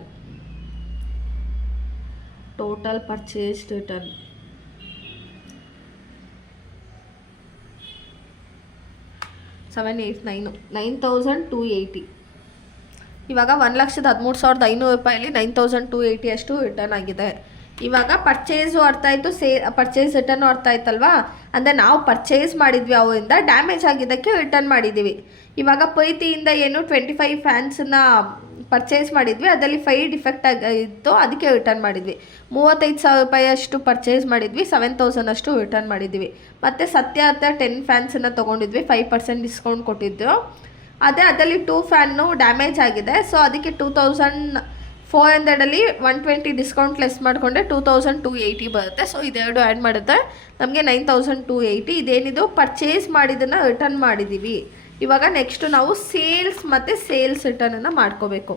789 9280. ಇವಾಗ 1,13,500 ರೂಪಾಯಲ್ಲಿ 9280 ಅಷ್ಟು ರಿಟರ್ನ್ ಆಗಿದೆ. ಇವಾಗ ಪರ್ಚೇಸು ಅರ್ಥ ಆಯಿತು, ಪರ್ಚೇಸ್ ರಿಟರ್ನು ಅರ್ಥ ಆಯ್ತಲ್ವಾ. ಅಂದರೆ ನಾವು ಪರ್ಚೇಸ್ ಮಾಡಿದ್ವಿ, ಅವರಿಂದ ಡ್ಯಾಮೇಜ್ ಆಗಿದ್ದಕ್ಕೆ ರಿಟರ್ನ್ ಮಾಡಿದ್ದೀವಿ. ಇವಾಗ ಪ್ರೀತಿಯಿಂದ ಏನು 25 ಫ್ಯಾನ್ಸನ್ನ ಪರ್ಚೇಸ್ ಮಾಡಿದ್ವಿ, ಅದರಲ್ಲಿ 5 ಡಿಫೆಕ್ಟ್ ಆಗಿತ್ತು, ಅದಕ್ಕೆ ರಿಟರ್ನ್ ಮಾಡಿದ್ವಿ. 35,000 ರೂಪಾಯಿ ಅಷ್ಟು ಪರ್ಚೇಸ್ ಮಾಡಿದ್ವಿ, 7,000 ಅಷ್ಟು ರಿಟರ್ನ್ ಮಾಡಿದ್ವಿ. ಮತ್ತು ಸತ್ಯ ಹತ್ರ 10 ಫ್ಯಾನ್ಸನ್ನು ತೊಗೊಂಡಿದ್ವಿ, 5% ಡಿಸ್ಕೌಂಟ್ ಕೊಟ್ಟಿದ್ದು. ಅದರಲ್ಲಿ 2 ಫ್ಯಾನು ಡ್ಯಾಮೇಜ್ ಆಗಿದೆ. ಸೊ ಅದಕ್ಕೆ 2400ಅಲ್ಲಿ 120 ಡಿಸ್ಕೌಂಟ್ ಲೆಸ್ ಮಾಡಿಕೊಂಡ್ರೆ 2280 ಬರುತ್ತೆ. ಸೊ ಇದೆರಡು ಆ್ಯಡ್ ಮಾಡಿದ್ರೆ ನಮಗೆ 9280. ಇದೇನಿದು ಪರ್ಚೇಸ್ ಮಾಡಿದ್ದನ್ನು ರಿಟರ್ನ್ ಮಾಡಿದ್ದೀವಿ. ಇವಾಗ ನೆಕ್ಸ್ಟು ನಾವು ಸೇಲ್ಸ್ ಮತ್ತು ಸೇಲ್ಸ್ ರಿಟರ್ನನ್ನು ಮಾಡ್ಕೋಬೇಕು.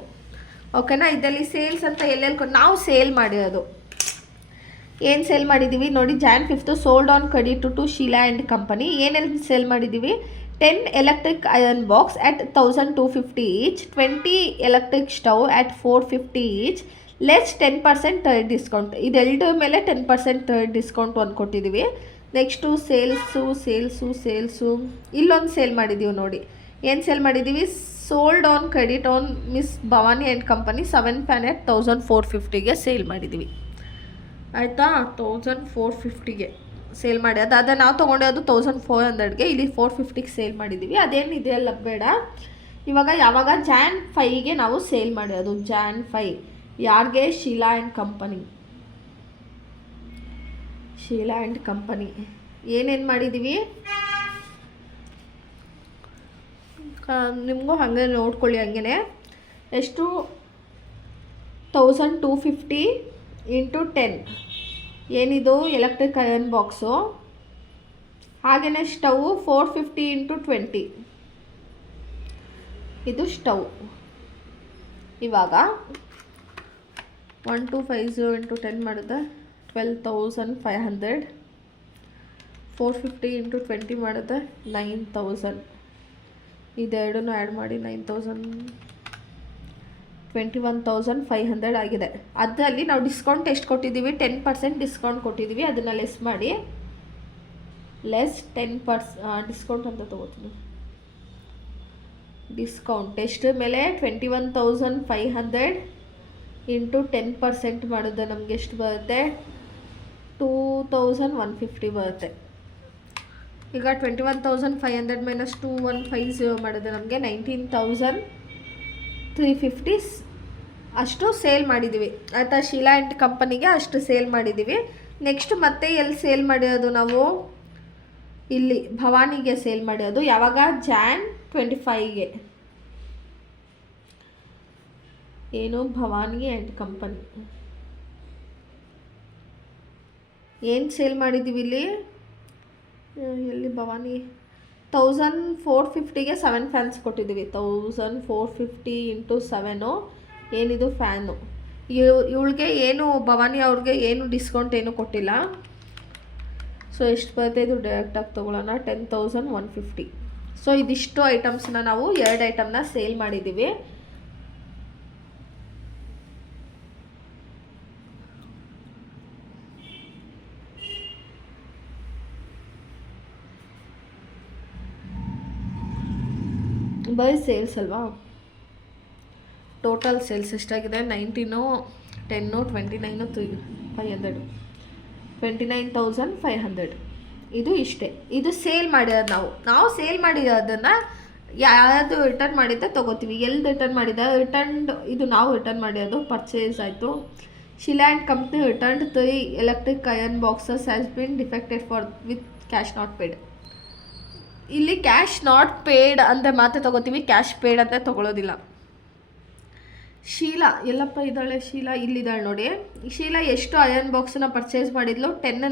ಓಕೆನಾ. ಇದರಲ್ಲಿ ಸೇಲ್ಸ್ ಅಂತ ಎಲ್ಲೆಲ್ಲಿ ನಾವು ಸೇಲ್ ಮಾಡಿರೋದು ಏನು ಸೇಲ್ ಮಾಡಿದ್ದೀವಿ ನೋಡಿ. Jan 5 sold on credit to Sheela and company. ಏನೆಲ್ಲ ಸೇಲ್ ಮಾಡಿದ್ದೀವಿ? 10 electric iron box at 1250 each, 20 electric stove at 450 each, less 10% third discount. ಇದೆರಡು ಮೇಲೆ 10% ಥರ್ಡ್ ಡಿಸ್ಕೌಂಟ್ ಒಂದು ಕೊಟ್ಟಿದ್ದೀವಿ. ನೆಕ್ಸ್ಟು ಸೇಲ್ಸು ಇಲ್ಲೊಂದು ಸೇಲ್ ಮಾಡಿದ್ದೀವಿ ನೋಡಿ. ಏನು ಸೇಲ್ ಮಾಡಿದ್ದೀವಿ? Sold on credit on miss Bhavani and company 7 fan at 1450ಗೆ ಸೇಲ್ ಮಾಡಿದ್ದೀವಿ. ಆಯಿತಾ. 1450ಗೆ ಸೇಲ್ ಮಾಡಿ. ಅದಾದ ನಾವು ತೊಗೊಂಡಿರೋದು 1400ಗೆ, ಇಲ್ಲಿ 450ಗೆ ಸೇಲ್ ಮಾಡಿದ್ದೀವಿ. ಅದೇನು ಇದೆಯಲ್ಲ ಬೇಡ. ಇವಾಗ ಯಾವಾಗ Jan 5ಗೆ ನಾವು ಸೇಲ್ ಮಾಡಿರೋದು. Jan 5 ಯಾರಿಗೆ? Sheela and company. ಏನೇನು ಮಾಡಿದ್ದೀವಿ ನಿಮಗೂ ಹಾಗೆ ನೋಡ್ಕೊಳ್ಳಿ. ಹಂಗೆ ಎಷ್ಟು? 1250 ಇಂಟು 10 ಏನಿದು? Electric iron box. ಹಾಗೆಯೇ ಸ್ಟವ್ 450 ಇಂಟು 20 ಇದು ಸ್ಟವ್. ಇವಾಗ 1250 ಇಂಟು 10 ಮಾಡಿದ್ರೆ 12,500. 450 ಇಂಟು 20 ಮಾಡಿದ್ರೆ 9,000. ಇದೆರಡನ್ನೂ ಆ್ಯಡ್ ಮಾಡಿ 9,000 21,500 ಆಗಿದೆ. ಅದರಲ್ಲಿ ನಾವು ಡಿಸ್ಕೌಂಟ್ ಎಷ್ಟು ಕೊಟ್ಟಿದ್ದೀವಿ? 10% ಡಿಸ್ಕೌಂಟ್ ಕೊಟ್ಟಿದ್ದೀವಿ. ಅದನ್ನು ಲೆಸ್ ಮಾಡಿ. ಲೆಸ್ 10% ಡಿಸ್ಕೌಂಟ್ ಅಂತ ತೊಗೋತೀನಿ. ಡಿಸ್ಕೌಂಟ್ ಎಷ್ಟು ಮೇಲೆ? 21,500 ಇಂಟು 10% ಮಾಡಿದ್ರೆ ನಮಗೆ ಎಷ್ಟು ಬರುತ್ತೆ? 2,150 ಬರುತ್ತೆ. ಈಗ 21,500 ಮೈನಸ್ 2,150 ಮಾಡಿದ್ರೆ ನಮಗೆ 19,350 ಅಷ್ಟು ಸೇಲ್ ಮಾಡಿದ್ದೀವಿ. ಆಯಿತಾ. ಶೀಲಾ ಆ್ಯಂಡ್ ಕಂಪನಿಗೆ ಅಷ್ಟು ಸೇಲ್ ಮಾಡಿದ್ದೀವಿ. ನೆಕ್ಸ್ಟ್ ಮತ್ತೆ ಎಲ್ಲಿ ಸೇಲ್ ಮಾಡಿರೋದು ನಾವು? ಇಲ್ಲಿ ಭವಾನಿಗೆ ಸೇಲ್ ಮಾಡಿರೋದು. ಯಾವಾಗ? Jan 25ಗೆ. ಏನು ಭವಾನಿ ಆ್ಯಂಡ್ ಕಂಪನಿ. ಏನು ಸೇಲ್ ಮಾಡಿದ್ದೀವಿ ಇಲ್ಲಿ? ಎಲ್ಲಿ ಭವಾನಿ 1450ಗೆ 7 ಫ್ಯಾನ್ಸ್ ಕೊಟ್ಟಿದ್ದೀವಿ. 1450 ಇಂಟು 7 ಏನಿದು ಫ್ಯಾನು. ಇವಳಿಗೆ ಏನು ಭವಾನಿ ಅವ್ರಿಗೆ ಏನು ಡಿಸ್ಕೌಂಟ್ ಏನು ಕೊಟ್ಟಿಲ್ಲ. ಸೊ ಎಷ್ಟು ಬರುತ್ತೆ ಇದು ಡೈರೆಕ್ಟಾಗಿ ತೊಗೊಳ್ಳೋಣ. 10,150. ಸೊ ಇದಿಷ್ಟು ಐಟಮ್ಸ್ನ ನಾವು 2 ಐಟಮ್ನ ಸೇಲ್ ಮಾಡಿದ್ದೀವಿ. ಬೈ ಸೇಲ್ಸ್ ಅಲ್ವಾ? ಟೋಟಲ್ ಸೇಲ್ಸ್ ಎಷ್ಟಾಗಿದೆ? 19, 10, 29, 500, 29,500. ಇದು ಇಷ್ಟೇ. ಇದು ಸೇಲ್ ಮಾಡಿರೋದು ನಾವು ಸೇಲ್ ಮಾಡಿರೋದನ್ನು ಯಾವುದು ರಿಟರ್ನ್ ಮಾಡಿದ್ದೆ ತೊಗೋತೀವಿ. ಎಲ್ಲಿ ರಿಟರ್ನ್ ಮಾಡಿದ್ದೆ? ಇದು ನಾವು ರಿಟರ್ನ್ ಮಾಡಿರೋದು ಪರ್ಚೇಸ್ ಆಯಿತು. ಶಿಲಾ and company returned 3 electric iron boxes has been defected for with cash not paid. ಇಲ್ಲಿ ಕ್ಯಾಶ್ ನಾಟ್ ಪೇಡ್ ಅಂದರೆ ಮಾತ್ರ ತೊಗೋತೀವಿ, ಕ್ಯಾಶ್ ಪೇಡ್ ಅಂತ ತೊಗೊಳೋದಿಲ್ಲ. ಶೀಲಾ ಎಲ್ಲಪ್ಪ ಇದ್ದಾಳೆ? ಶೀಲಾ ಇಲ್ಲಿದ್ದಾಳೆ ನೋಡಿ. ಶೀಲಾ ಎಷ್ಟು ಅಯರ್ನ್ ಬಾಕ್ಸನ್ನ ಪರ್ಚೇಸ್ ಮಾಡಿದ್ಲು? 10ನ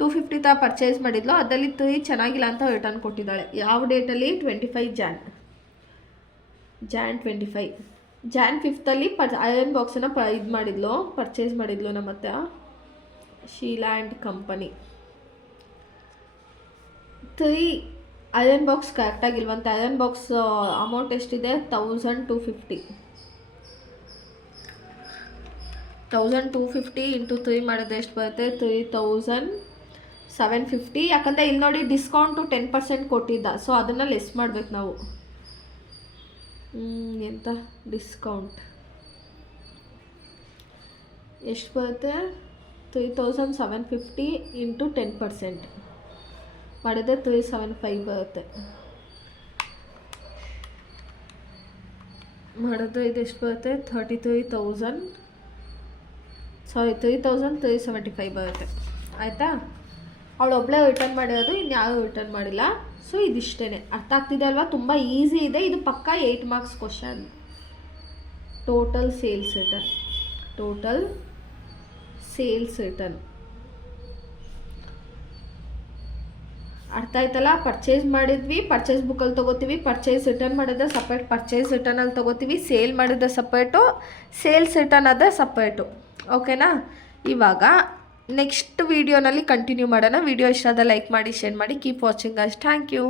250 ತ ಪರ್ಚೇಸ್ ಮಾಡಿದ್ಲು. ಅದರಲ್ಲಿ 3 ಚೆನ್ನಾಗಿಲ್ಲ ಅಂತ ರಿಟರ್ನ್ ಕೊಟ್ಟಿದ್ದಾಳೆ. ಯಾವ ಡೇಟಲ್ಲಿ? 25 ಜಾನ್ 25. ಜಾನ್ 5th ಅಯರ್ನ್ ಬಾಕ್ಸನ್ನು ಇದು ಮಾಡಿದ್ಲು, ಪರ್ಚೇಸ್ ಮಾಡಿದ್ಲು ನಮ್ಮ ಹತ್ರ Sheela and company. 3 iron box ಕರೆಕ್ಟಾಗಿಲ್ವಂತೆ. ಅಯರ್ನ್ ಬಾಕ್ಸ್ ಅಮೌಂಟ್ ಎಷ್ಟಿದೆ? 1250. 1250 ಇಂಟು 3 ಮಾಡಿದ್ರೆ ಎಷ್ಟು ಬರುತ್ತೆ? 3750. ಯಾಕಂದರೆ ಇಲ್ಲಿ ನೋಡಿ ಡಿಸ್ಕೌಂಟು 10% ಕೊಟ್ಟಿದ್ದ, ಸೊ ಅದನ್ನು ಲೆಸ್ ಮಾಡ್ಬೇಕು ನಾವು. ಎಂತ ಡಿಸ್ಕೌಂಟ್ ಎಷ್ಟು ಬರುತ್ತೆ? 3750 ಇಂಟು 10% ಮಾಡಿದ್ರೆ 375 ಬರುತ್ತೆ. ಮಾಡಿದ್ರೆ ಇದು ಎಷ್ಟು ಬರುತ್ತೆ? 3,375 ಬರುತ್ತೆ. ಆಯಿತಾ? ಅವಳು ಒಬ್ಬಳೇ ರಿಟರ್ನ್ ಮಾಡಿರೋದು, ಇನ್ಯಾರು ರಿಟರ್ನ್ ಮಾಡಿಲ್ಲ. ಸೊ ಇದಿಷ್ಟೇ. ಅರ್ಥ ಆಗ್ತಿದೆ ಅಲ್ವಾ? ತುಂಬ ಈಸಿ ಇದೆ ಇದು. ಪಕ್ಕ 8 marks question. Total sales return ಅರ್ಥ ಆಯ್ತಲ್ಲ? ಪರ್ಚೇಸ್ ಮಾಡಿದ್ವಿ, ಪರ್ಚೇಸ್ ಬುಕ್ಕಲ್ಲಿ ತೊಗೋತೀವಿ. ಪರ್ಚೇಸ್ ರಿಟರ್ನ್ ಮಾಡಿದ್ರೆ ಸಪ್ರೇಟ್ ಪರ್ಚೇಸ್ ರಿಟರ್ನಲ್ಲಿ ತೊಗೋತೀವಿ. ಸೇಲ್ ಮಾಡಿದ್ರೆ ಸಪ್ರೇಟು, ಸೇಲ್ಸ್ ರಿಟರ್ನ್ ಆದರೆ ಸಪ್ರೇಟು. ಓಕೆನಾ? ಇವಾಗ ನೆಕ್ಸ್ಟ್ ವೀಡಿಯೋನಲ್ಲಿ ಕಂಟಿನ್ಯೂ ಮಾಡೋಣ. ವಿಡಿಯೋ ಇಷ್ಟ ಆದರೆ ಲೈಕ್ ಮಾಡಿ, ಶೇರ್ ಮಾಡಿ. Keep watching guys. Thank you.